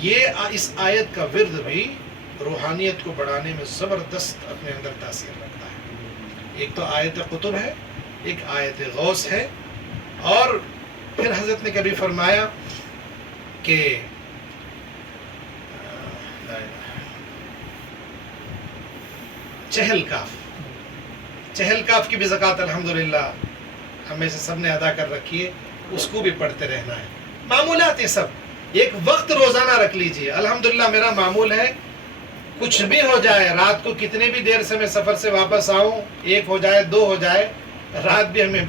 یہ اس آیت کا ورد بھی روحانیت کو بڑھانے میں زبردست اپنے اندر تاثیر رکھتا ہے. ایک تو آیت قطب ہے، ایک آیت غوث ہے. اور پھر حضرت نے کبھی فرمایا کہ چہل کاف کی بھی زکوٰۃ الحمدللہ ہم میں سے سب نے ادا کر رکھی ہے، اس کو بھی پڑھتے رہنا ہے. معمولات یہ سب ایک وقت روزانہ رکھ لیجئے. الحمدللہ میرا معمول ہے کچھ بھی ہو جائے، رات کو کتنے بھی دیر سے میں سفر سے واپس آؤں، 1 ہو جائے 2 ہو جائے، رات بھی ہمیں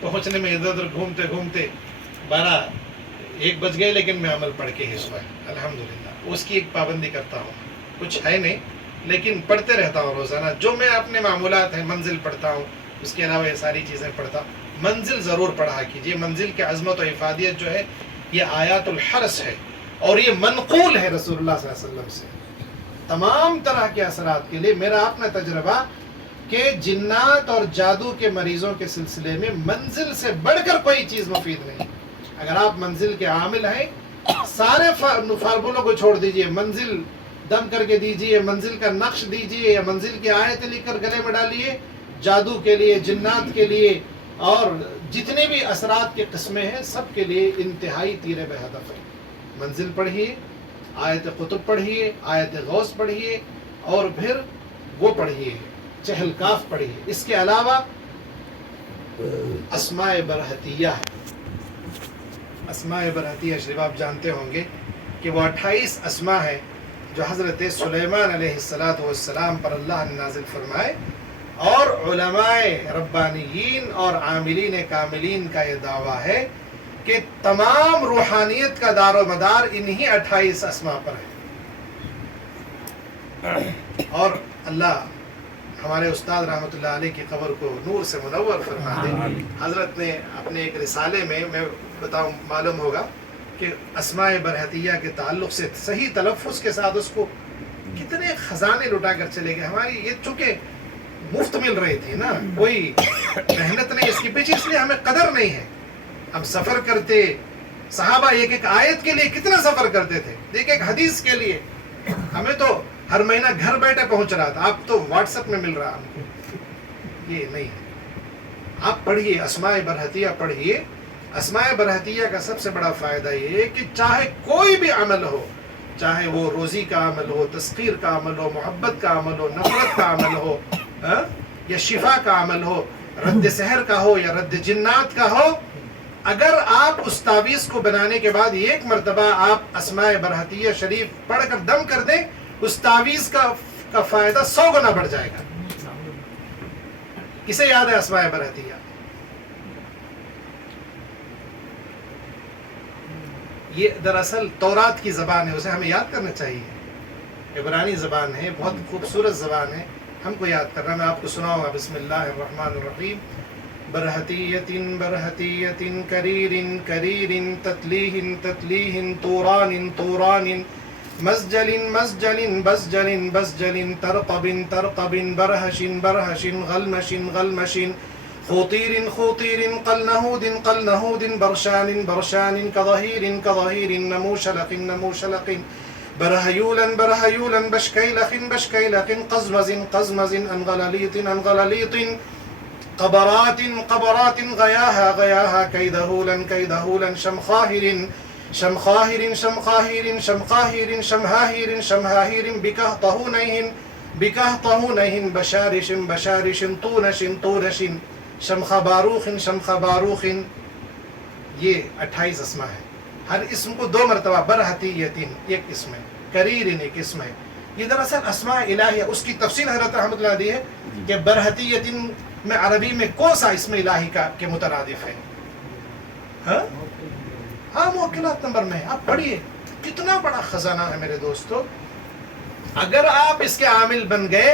پہنچنے میں ادھر ادھر گھومتے گھومتے 12-1 بج گئے، لیکن میں عمل پڑھ کے ہی سویا. الحمدللہ اس کی ایک پابندی کرتا ہوں. کچھ ہے نہیں لیکن پڑھتے رہتا ہوں روزانہ. جو میں اپنے معمولات ہیں، منزل پڑھتا ہوں، اس کے علاوہ یہ ساری چیزیں پڑھتا ہوں. منزل ضرور پڑھا کیجیے. منزل کی عظمت و افادیت جو ہے یہ آیات الحرس ہے، اور یہ منقول ہے رسول اللہ صلی اللہ علیہ وسلم سے تمام طرح کے اثرات کے لیے. میرا اپنا تجربہ کہ جنات اور جادو کے مریضوں کے سلسلے میں منزل سے بڑھ کر کوئی چیز مفید نہیں. اگر آپ منزل کے عامل ہیں، سارے فارمولوں کو چھوڑ دیجئے، منزل دم کر کے دیجئے، منزل کا نقش دیجئے، یا منزل کی آیت لکھ کر گلے میں ڈالیے. جادو کے لیے، جنات کے لیے، اور جتنے بھی اثرات کے قسمیں ہیں، سب کے لیے انتہائی تیر بے ہدف ہے. منزل پڑھیے، آیت قطب پڑھیے، آیت غوث پڑھیے، اور پھر وہ پڑھیے چہل کاف پڑھیے. اس کے علاوہ اسماء برہتیہ ہے. اسماء برہتیہ شریف آپ جانتے ہوں گے کہ وہ 28 اسماء ہیں جو حضرت سلیمان علیہ السلام پر اللہ نے نازل فرمائے. اور علماء ربانیین اور عاملین کاملین کا یہ دعویٰ ہے کہ تمام روحانیت کا دار و مدار انہی 28 اسماء پر ہے. اور اللہ ہمارے استاد رحمۃ اللہ علیہ کی قبر کو نور سے منور فرما دے. حضرت نے اپنے ایک رسالے میں بتاؤں، معلوم ہوگا کہ اسماء برہتیہ کے تعلق سے صحیح تلفظ کے ساتھ اس کو کتنے خزانے لٹا کر چلے گئے. ہماری یہ چونکہ مفت مل رہی تھی نا، کوئی محنت نہیں اس کے پیچھے، اس لیے ہمیں قدر نہیں ہے. ہم سفر کرتے، صحابہ ایک ایک آیت کے لیے کتنا سفر کرتے تھے، ایک ایک حدیث کے لیے. ہمیں تو ہر مہینہ گھر بیٹھے پہنچ رہا تھا، آپ تو واٹس ایپ میں مل رہا ہم کو. یہ نہیں ہے. آپ پڑھیے اسماء برہتیہ پڑھیے. اسماء برہتیہ کا سب سے بڑا فائدہ یہ ہے کہ چاہے کوئی بھی عمل ہو، چاہے وہ روزی کا عمل ہو، تسخیر کا عمل ہو، محبت کا عمل ہو، نفرت کا عمل ہو، یا شفا کا عمل ہو، رد سحر کا ہو یا رد جنات کا ہو، اگر آپ اس تعویذ کو بنانے کے بعد 1 مرتبہ آپ اسماء برہتیہ شریف پڑھ کر دم کر دیں، اس تعویذ کا فائدہ 100 گنا بڑھ جائے گا. کسے یاد ہے اسماء برہتیہ؟ یہ دراصل تورات کی زبان ہے، اسے ہمیں یاد کرنا چاہیے. عبرانی زبان ہے، بہت خوبصورت زبان ہے. ہم کو یاد کرنا. میں آپ کو سناؤں گا. بسم اللہ الرحمن الرحیم. برہتیۃ برہتیۃ کریر کریر تتلیہ تتلیہ طوران طوران مسجل مسجل بسجل بسجل ترقب ترقب برہش برہش غلمش غلمش خوطیر خوطیر قلنہود قلنہود برشان برشان کظہیر کظہیر نموشلق نموشلق برہیولا برہیولا بشکیلق بشکیلق قزمز قزمز انغللیط انغللیط قبرات قبرات غیاها غیاها کیدہولا کیدہولا شمخاہر شمخاہر شمخاہر شمخاہر شمہاہر شمہاہر بکہطہونہن بکہطہونہن بشارش بشارش طونش طونش شمخ باروخ شمخ باروخ. یہ 28 اسما ہے. ہر اسم کو 2 مرتبہ. برہتیتن ایک اسم ہے, کریرن ایک اسم ہے. یہ دراصل اسماء الہیہ. اس کی تفصیل حضرت رحمۃ اللہ دی ہے کہ برہتیتن میں عربی میں کون سا اسم الہی کا کے مترادف ہے. ہاں موکلات نمبر میں آپ پڑھیے. کتنا بڑا خزانہ ہے میرے دوستو. اگر آپ اس کے عامل بن گئے,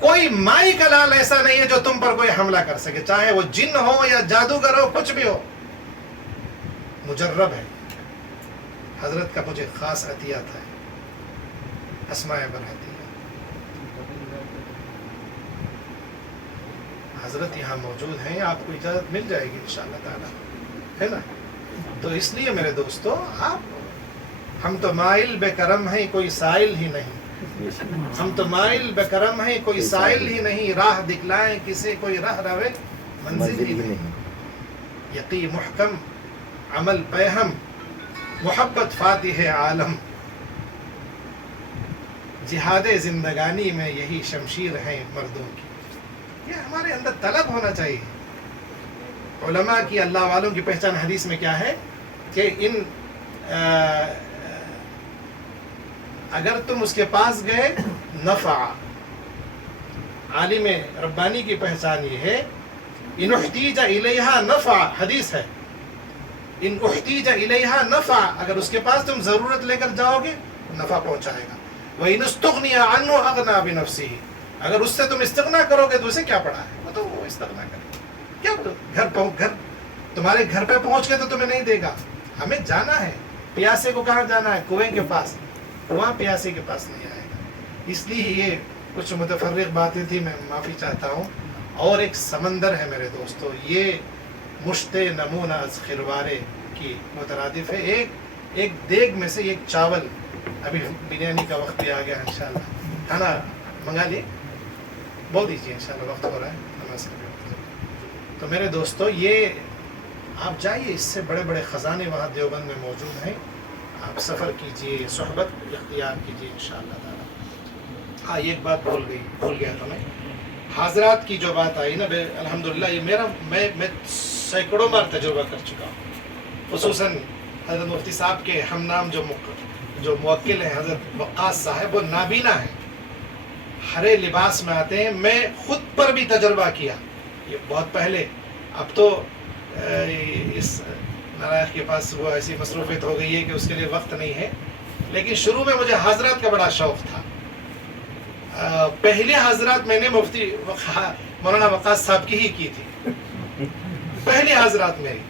کوئی مائی کا لال ایسا نہیں ہے جو تم پر کوئی حملہ کر سکے, چاہے وہ جن ہو یا جادوگر ہو, کچھ بھی ہو. مجرب ہے. حضرت کا مجھے خاص عطیات ہے اسماء برہتیہ. حضرت یہاں موجود ہیں, آپ کو اجازت مل جائے گی انشاءاللہ تعالی, ہے نا. تو اس لیے میرے دوستو, ہم تو مائل بے کرم ہیں, کوئی سائل ہی نہیں. ہم تو مائل بے کرم ہیں, کوئی سائل ہی نہیں. راہ دکھلائیں کسی, کوئی راہ روے منزل ہی نہیں. یقین محکم عمل پیہم محبت فاتح عالم. جہاد زندگانی میں یہی شمشیر ہیں مردوں کی. یہ ہمارے اندر طلب ہونا چاہیے. علماء کی, اللہ والوں کی پہچان حدیث میں کیا ہے کہ اگر تم اس کے پاس گئے نفع. عالم ربانی کی پہچان یہ ہے, ان احتیج الیہا نفع. حدیث ہے ان احتیج الیہا نفع. اگر اس کے پاس تم ضرورت لے کر جاؤ گے نفع پہنچائے گا. وَإِنْ اسْتُغْنِيَ عَنْهُ أَغْنَى بِنَفْسِهِ. اگر اس سے تم استغنا کرو گے تو اسے کیا پڑا ہے, وہ تو وہ استغنا کرے. کیا گھر تمہارے گھر پہ پہنچ کے تو تمہیں نہیں دے گا. ہمیں جانا ہے. پیاسے کو کہاں جانا ہے؟ کنویں کے پاس. وہاں پیاسے کے پاس نہیں آئے گا. اس لیے یہ کچھ متفرق باتیں تھی, میں معافی چاہتا ہوں. اور ایک سمندر ہے میرے دوستو, یہ مشت نمونہ از خروارے کی مترادف ہے. ایک دیگ میں سے ایک چاول. ابھی بریانی کا وقت بھی آ گیا انشاءاللہ, کھانا منگا لیے, بول دیجیے انشاءاللہ, وقت ہو رہا ہے نماز کا وقت. تو میرے دوستو, یہ آپ جائیے, اس سے بڑے بڑے خزانے وہاں دیوبند میں موجود ہیں. آپ سفر کیجئے, صحبت اختیار کیجئے انشاءاللہ تعالی. ہاں ایک بات بھول گیا تھا میں. حاضرات کی جو بات آئی نا, الحمدللہ یہ میں سینکڑوں بار تجربہ کر چکا ہوں. خصوصاً حضرت مفتی صاحب کے ہم نام جو موکل ہیں حضرت وقاص صاحب, وہ نابینا ہیں, ہرے لباس میں آتے ہیں. میں خود پر بھی تجربہ کیا یہ بہت پہلے. اب تو اس نارائخ کے پاس وہ ایسی مصروفیت ہو گئی ہے کہ اس کے لیے وقت نہیں ہے, لیکن شروع میں مجھے حاضرات کا بڑا شوق تھا. پہلے حاضرات میں نے مفتی مولانا وقاص صاحب کی ہی کی تھی, پہلی حاضرات میری.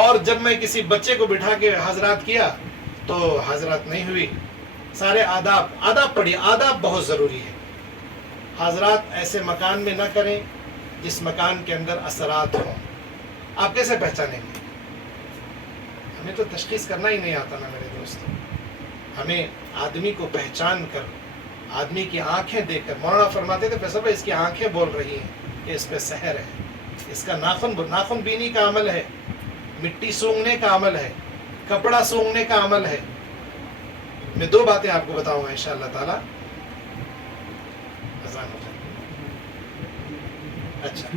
اور جب میں کسی بچے کو بٹھا کے حاضرات کیا تو حاضرات نہیں ہوئی. سارے آداب پڑھی. آداب بہت ضروری ہے. حاضرات ایسے مکان میں نہ کریں جس مکان کے اندر اثرات ہوں. آپ کیسے پہچانیں گے؟ ہمیں تو تشخیص کرنا ہی نہیں آتا نا میرے دوست. ہمیں آدمی کو پہچان کر, آدمی کی آنکھیں دیکھ کر. مولانا فرماتے تھے فیصل بھائی اس کی آنکھیں بول رہی ہیں کہ اس پہ سحر ہے, اس کا ناخن بینی کا عمل ہے, مٹی سونگنے کا عمل ہے, کپڑا سونگنے کا عمل ہے. میں 2 باتیں آپ کو بتاؤں گا انشاءاللہ تعالی. اذان ہو جائے. اچھا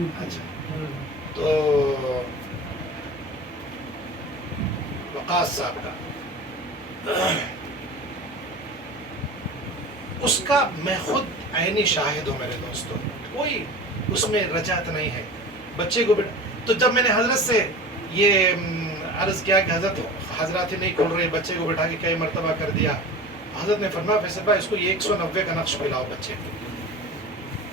تو وقاص صاحب کا, اس کا میں خود عینی شاہد ہوں میرے دوستو. کوئی اس میں رجعت نہیں ہے. بچے کو تو جب میں نے حضرت سے یہ عرض کیا کہ حضرات ہی نہیں کھول رہے, بچے کو بٹھا کے کئی مرتبہ کر دیا, حضرت نے فرمایا فیصل بھائی اس کو 190 کا نقش پلاؤ بچے کو.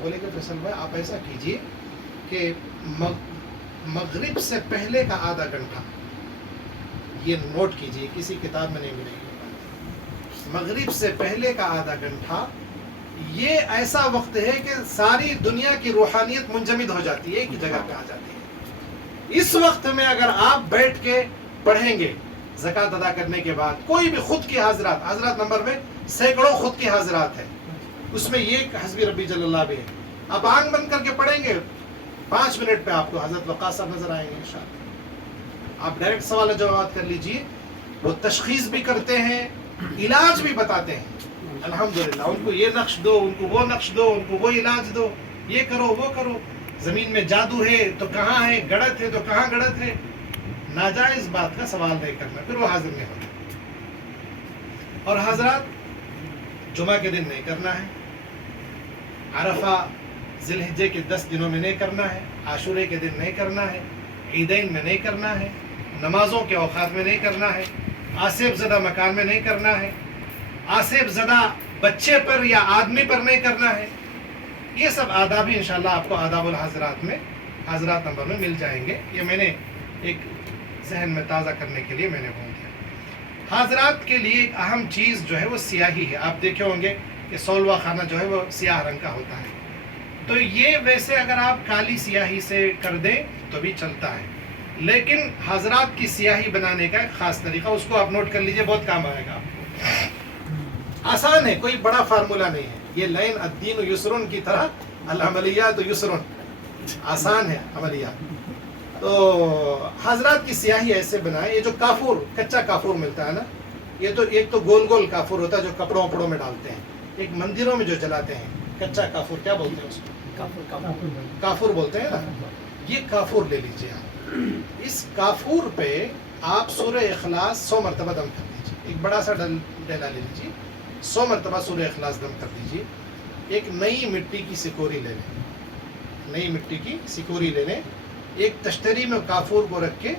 بولے کہ فیصل بھائی آپ ایسا کیجئے کہ مغرب سے پہلے کا آدھا گھنٹہ، یہ نوٹ کیجئے، کسی کتاب میں نہیں ملے گی، مغرب سے پہلے کا آدھا گھنٹہ یہ ایسا وقت ہے کہ ساری دنیا کی روحانیت منجمد ہو جاتی ہے، ایک جگہ پہ آ جاتی ہے۔ اس وقت میں اگر آپ بیٹھ کے پڑھیں گے زکوٰۃ ادا کرنے کے بعد، کوئی بھی خود کی حاضرات نمبر میں سینکڑوں خود کی حاضرات ہیں، اس میں یہ حسبی ربی جل اللہ بھی ہے، آپ آنکھ بند کر کے پڑھیں گے 5 منٹ پہ آپ کو حضرت وقاص صاحب نظر آئیں گے انشاءاللہ۔ آپ ڈائریکٹ سوال جوابات کر لیجئے، وہ تشخیص بھی کرتے ہیں، علاج بھی بتاتے ہیں، الحمدللہ۔ ان کو یہ نقش دو، ان کو وہ نقش دو، ان کو وہ علاج دو، یہ کرو وہ کرو، زمین میں جادو ہے تو کہاں ہے، گڑت ہے تو کہاں گڑت ہے، ناجائز بات کا سوال نہیں کرنا، پھر وہ حاضر نہیں ہوتا۔ اور حضرات جمعہ کے دن نہیں کرنا ہے، عرفہ ذی الحجہ کے 10 دنوں میں نہیں کرنا ہے، عاشورے کے دن نہیں کرنا ہے، عیدین میں نہیں کرنا ہے، نمازوں کے اوقات میں نہیں کرنا ہے، آصف زدہ مکان میں نہیں کرنا ہے، آصف زدہ بچے پر یا آدمی پر نہیں کرنا ہے۔ یہ سب آداب انشاءاللہ آپ کو آداب الحاضرات میں حاضرات نمبر میں مل جائیں گے، یہ میں نے ایک ذہن میں تازہ کرنے کے لیے میں نے بول دیا۔ حاضرات کے لیے ایک اہم چیز جو ہے وہ سیاہی ہے، آپ دیکھے ہوں گے کہ سولوا خانہ جو ہے وہ سیاہ رنگ کا ہوتا ہے، تو یہ ویسے اگر آپ کالی سیاہی سے کر دیں تو بھی چلتا ہے، لیکن حضرات کی سیاہی بنانے کا ایک خاص طریقہ، اس کو آپ نوٹ کر لیجئے، بہت کام آئے گا آپ کو۔ آسان ہے، کوئی بڑا فارمولہ نہیں ہے، یہ لین الدین یسرن کی طرح العملیات یسرن، آسان ہے عملیات۔ تو حضرات کی سیاہی ایسے بنائیں، یہ جو کافور، کچا کافور ملتا ہے نا، یہ تو ایک تو گول گول کافور ہوتا ہے جو کپڑوں وپڑوں میں ڈالتے ہیں، ایک مندروں میں جو جلاتے ہیں کچا کافور، کیا بولتے ہیں اس کو؟ کافور بولتے ہیں نا، یہ کافور لے لیجئے آپ۔ اس کافور پہ آپ سورہ اخلاص 100 مرتبہ دم کر دیجئے، ایک بڑا سا ڈیلا لے لیجئے، 100 مرتبہ سورہ اخلاص دم کر دیجئے۔ ایک نئی مٹی کی سکوری لے لیں، نئی مٹی کی سکوری لے لیں، ایک تشتری میں کافور کو رکھ کے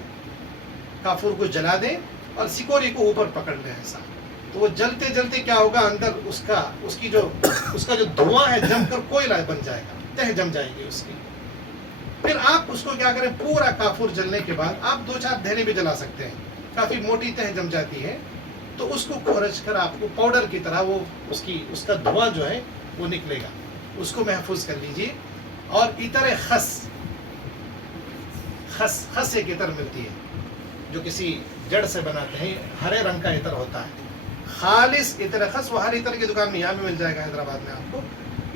کافور کو جلا دیں اور سکوری کو اوپر پکڑ لیں ایسا، تو وہ جلتے جلتے کیا ہوگا، اندر اس کا جو دھواں ہے جم کر کوئلہ بن جائے گا، تہ جم جائے گی اس کی۔ پھر آپ اس کو کیا کریں، پورا کافور جلنے کے بعد آپ 2-4 دھینے بھی جلا سکتے ہیں، کافی موٹی تہ جم جاتی ہے، تو اس کو کھرچ کر آپ کو پاؤڈر کی طرح وہ اس کا دھواں جو ہے وہ نکلے گا، اس کو محفوظ کر لیجئے۔ اور عطر خس ایک عطر ملتی ہے جو کسی جڑ سے بناتے ہیں، ہرے رنگ کا عطر ہوتا ہے، خالص عطر خس، وہ ہر عطر کی دکان میں یہاں بھی مل جائے گا حیدرآباد میں آپ کو۔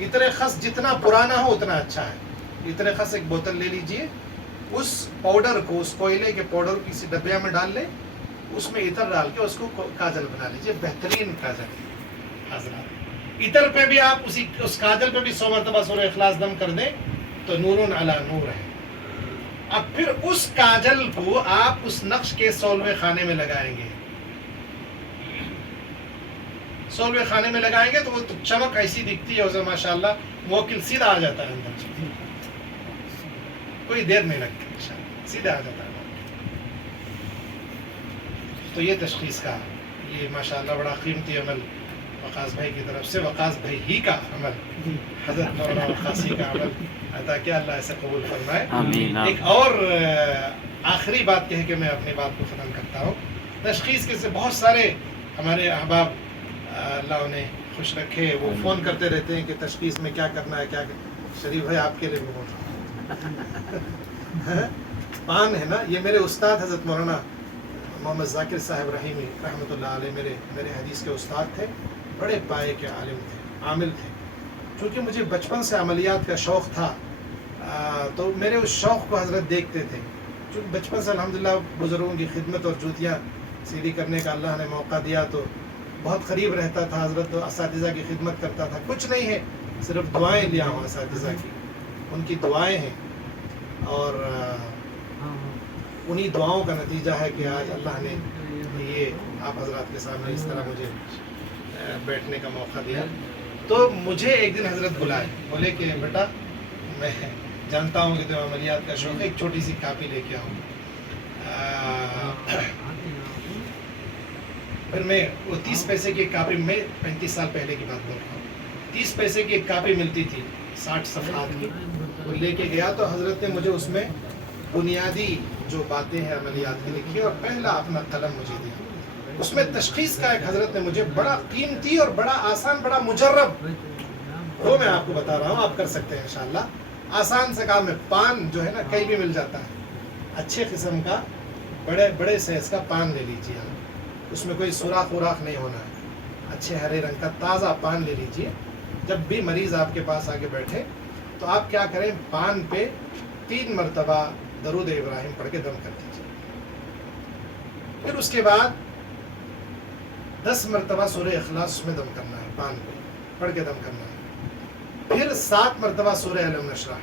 عطر خس جتنا پرانا ہو اتنا اچھا ہے۔ عطر خس ایک بوتل لے لیجئے، اس پاؤڈر کو، اس کوئلے کے پاؤڈر کو کسی ڈبیا میں ڈال لیں، اس میں عطر ڈال کے اس کو کاجل بنا لیجئے، بہترین کاجل حضرات۔ عطر پہ بھی آپ اس کاجل پہ بھی 100 مرتبہ سورہ اخلاص دم کر دیں تو نور علی نور ہے۔ اب پھر اس کاجل کو آپ اس نقش کے 16ویں خانے میں لگائیں گے، 16ویں خانے میں لگائیں گے تو وہ چمک ایسی دکھتی ہے اسے، ماشاءاللہ موکل سیدھا آ جاتا ہے اندر، کوئی دیر نہیں لگتی، انشاءاللہ سیدھا آ جاتا ہے۔ تو یہ تشخیص کا، یہ ماشاءاللہ بڑا قیمتی عمل وقاص بھائی کی طرف سے، وقاص بھائی ہی کا عمل، حضرت مولانا وقاصی کا عمل عطا کیا، اللہ اسے قبول فرمائے۔ آمین۔ ایک اور آخری بات کہہ کے میں اپنی بات کو ختم کرتا ہوں۔ تشخیص کے سے بہت سارے ہمارے احباب، اللہ انہیں خوش رکھے، وہ فون کرتے رہتے ہیں کہ تشخیص میں کیا کرنا ہے، کیا شریف بھائی آپ کے لیے بھی بول رہا ہوں، پان ہے نا، یہ میرے استاد حضرت مولانا محمد ذاکر صاحب رحیمی رحمۃ اللہ علیہ میرے حدیث کے استاد تھے، بڑے پائے کے عالم تھے، عامل تھے۔ چونکہ مجھے بچپن سے عملیات کا شوق تھا، تو میرے اس شوق کو حضرت دیکھتے تھے، چونکہ بچپن سے الحمدللہ بزرگوں کی خدمت اور جوتیاں سیدھی کرنے کا اللہ نے موقع دیا، تو بہت قریب رہتا تھا حضرت، اساتذہ کی خدمت کرتا تھا۔ کچھ نہیں ہے، صرف دعائیں لیا ہوں اساتذہ کی، ان کی دعائیں ہیں، اور انہی دعاؤں کا نتیجہ ہے کہ آج اللہ نے یہ آپ حضرات کے سامنے اس طرح مجھے بیٹھنے کا موقع دیا۔ تو مجھے ایک دن حضرت بلائے، بولے کہ بیٹا میں جانتا ہوں کہ تمہیں عملیات کا شوق ہے، ایک چھوٹی سی کاپی لے کے آؤں۔ پھر میں وہ 30 پیسے کی کاپی، میں 35 سال پہلے کی بات بول رہا ہوں، 30 پیسے کی ایک کاپی ملتی تھی، 60 صفحات کی وہ لے کے گیا تو حضرت نے مجھے اس میں بنیادی جو باتیں ہیں عملیات کی لکھی اور پہلا اپنا قلم مجھے دیا. اس میں تشخیص کا ایک حضرت نے مجھے بڑا قیمتی اور بڑا آسان بڑا مجرب وہ میں آپ کو بتا رہا ہوں, آپ کر سکتے ہیں انشاءاللہ. آسان سے کام ہے. پان جو ہے نا کہیں بھی مل جاتا ہے, اچھے قسم کا بڑے سائز کا پان لے لیجیے آپ, اس میں کوئی سوراخ وراخ نہیں ہونا ہے. اچھے ہرے رنگ کا تازہ پان لے لیجیے. جب بھی مریض آپ کے پاس آ کے بیٹھے تو آپ کیا کریں, پان پہ 3 مرتبہ درود ابراہیم پڑھ کے دم کر دیجیے. پھر اس کے بعد 10 مرتبہ سورہ اخلاص میں دم کرنا ہے, پان پہ پڑھ کے دم کرنا ہے. پھر 7 مرتبہ سورہ الم نشرح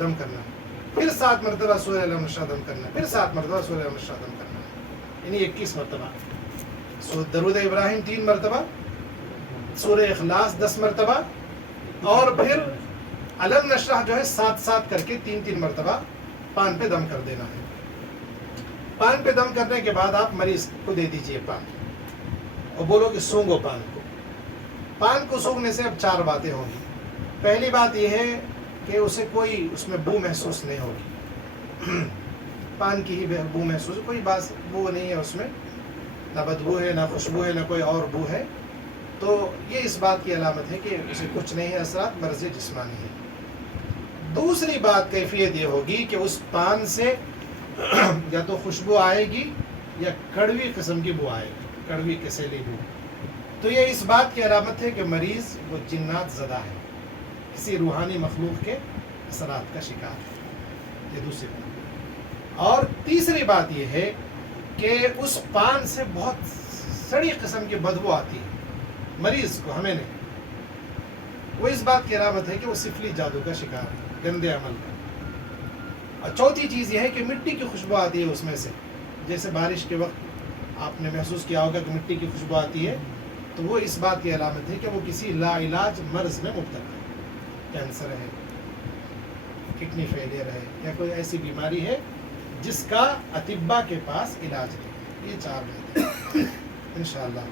دم کرنا ہے. پھر 7 مرتبہ سورہ الم نشرح دم کرنا ہے. پھر 7 مرتبہ سورہ الم نشرح دم کرنا ہے, یعنی 21 مرتبہ. درود ابراہیم 3 مرتبہ, سورہ اخلاص 10 مرتبہ, اور پھر الم نشرح جو ہے 7 کر کے 3 مرتبہ پان پہ دم کر دینا ہے. پان پہ دم کرنے کے بعد آپ مریض کو دے دیجئے پان اور بولو کہ سونگو پان کو. پان کو سونگنے سے اب 4 باتیں ہوں گی. پہلی بات یہ ہے کہ اسے کوئی اس میں بو محسوس نہیں ہوگی, پان کی ہی بو محسوس, کوئی بو نہیں ہے اس میں, نہ بدبو ہے نہ خوشبو ہے نہ کوئی اور بو ہے. تو یہ اس بات کی علامت ہے کہ اسے کچھ نہیں ہے اثرات, مرض جسمانی ہے. دوسری بات کیفیت یہ ہوگی کہ اس پان سے یا تو خوشبو آئے گی یا کڑوی قسم کی بو آئے گی, کڑوی کسیلی بو. تو یہ اس بات کی علامت ہے کہ مریض وہ جنات زدہ ہے, کسی روحانی مخلوق کے اثرات کا شکار ہے. یہ دوسری بات. اور تیسری بات یہ ہے کہ اس پان سے بہت سڑی قسم کی بدبو آتی ہے مریض کو, ہمیں نہیں. وہ اس بات کی علامت ہے کہ وہ سفلی جادو کا شکار ہے, گندے عمل کا. اور چوتھی چیز یہ ہے کہ مٹی کی خوشبو آتی ہے اس میں سے, جیسے بارش کے وقت آپ نے محسوس کیا ہوگا کہ مٹی کی خوشبو آتی ہے, تو وہ اس بات کی علامت ہے کہ وہ کسی لا علاج مرض میں مبتلا ہے. کینسر ہے, کڈنی فیلئر ہے, یا کوئی ایسی بیماری ہے جس کا اطباء کے پاس علاج ہے. یہ 4 باتیں انشاءاللہ.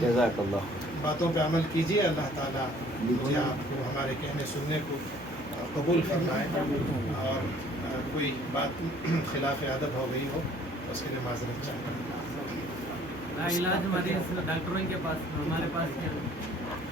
جزاک اللہ. باتوں پہ عمل کیجیے. اللہ تعالیٰ مجھے آپ کو ہمارے کہنے سننے کو قبول فرمائے, اور کوئی بات خلاف ادب ہو گئی ہو تو اس کے لیے معذرت چاہتا ہوں. علاج مریض ڈاکٹروں کے پاس, ہمارے پاس کیا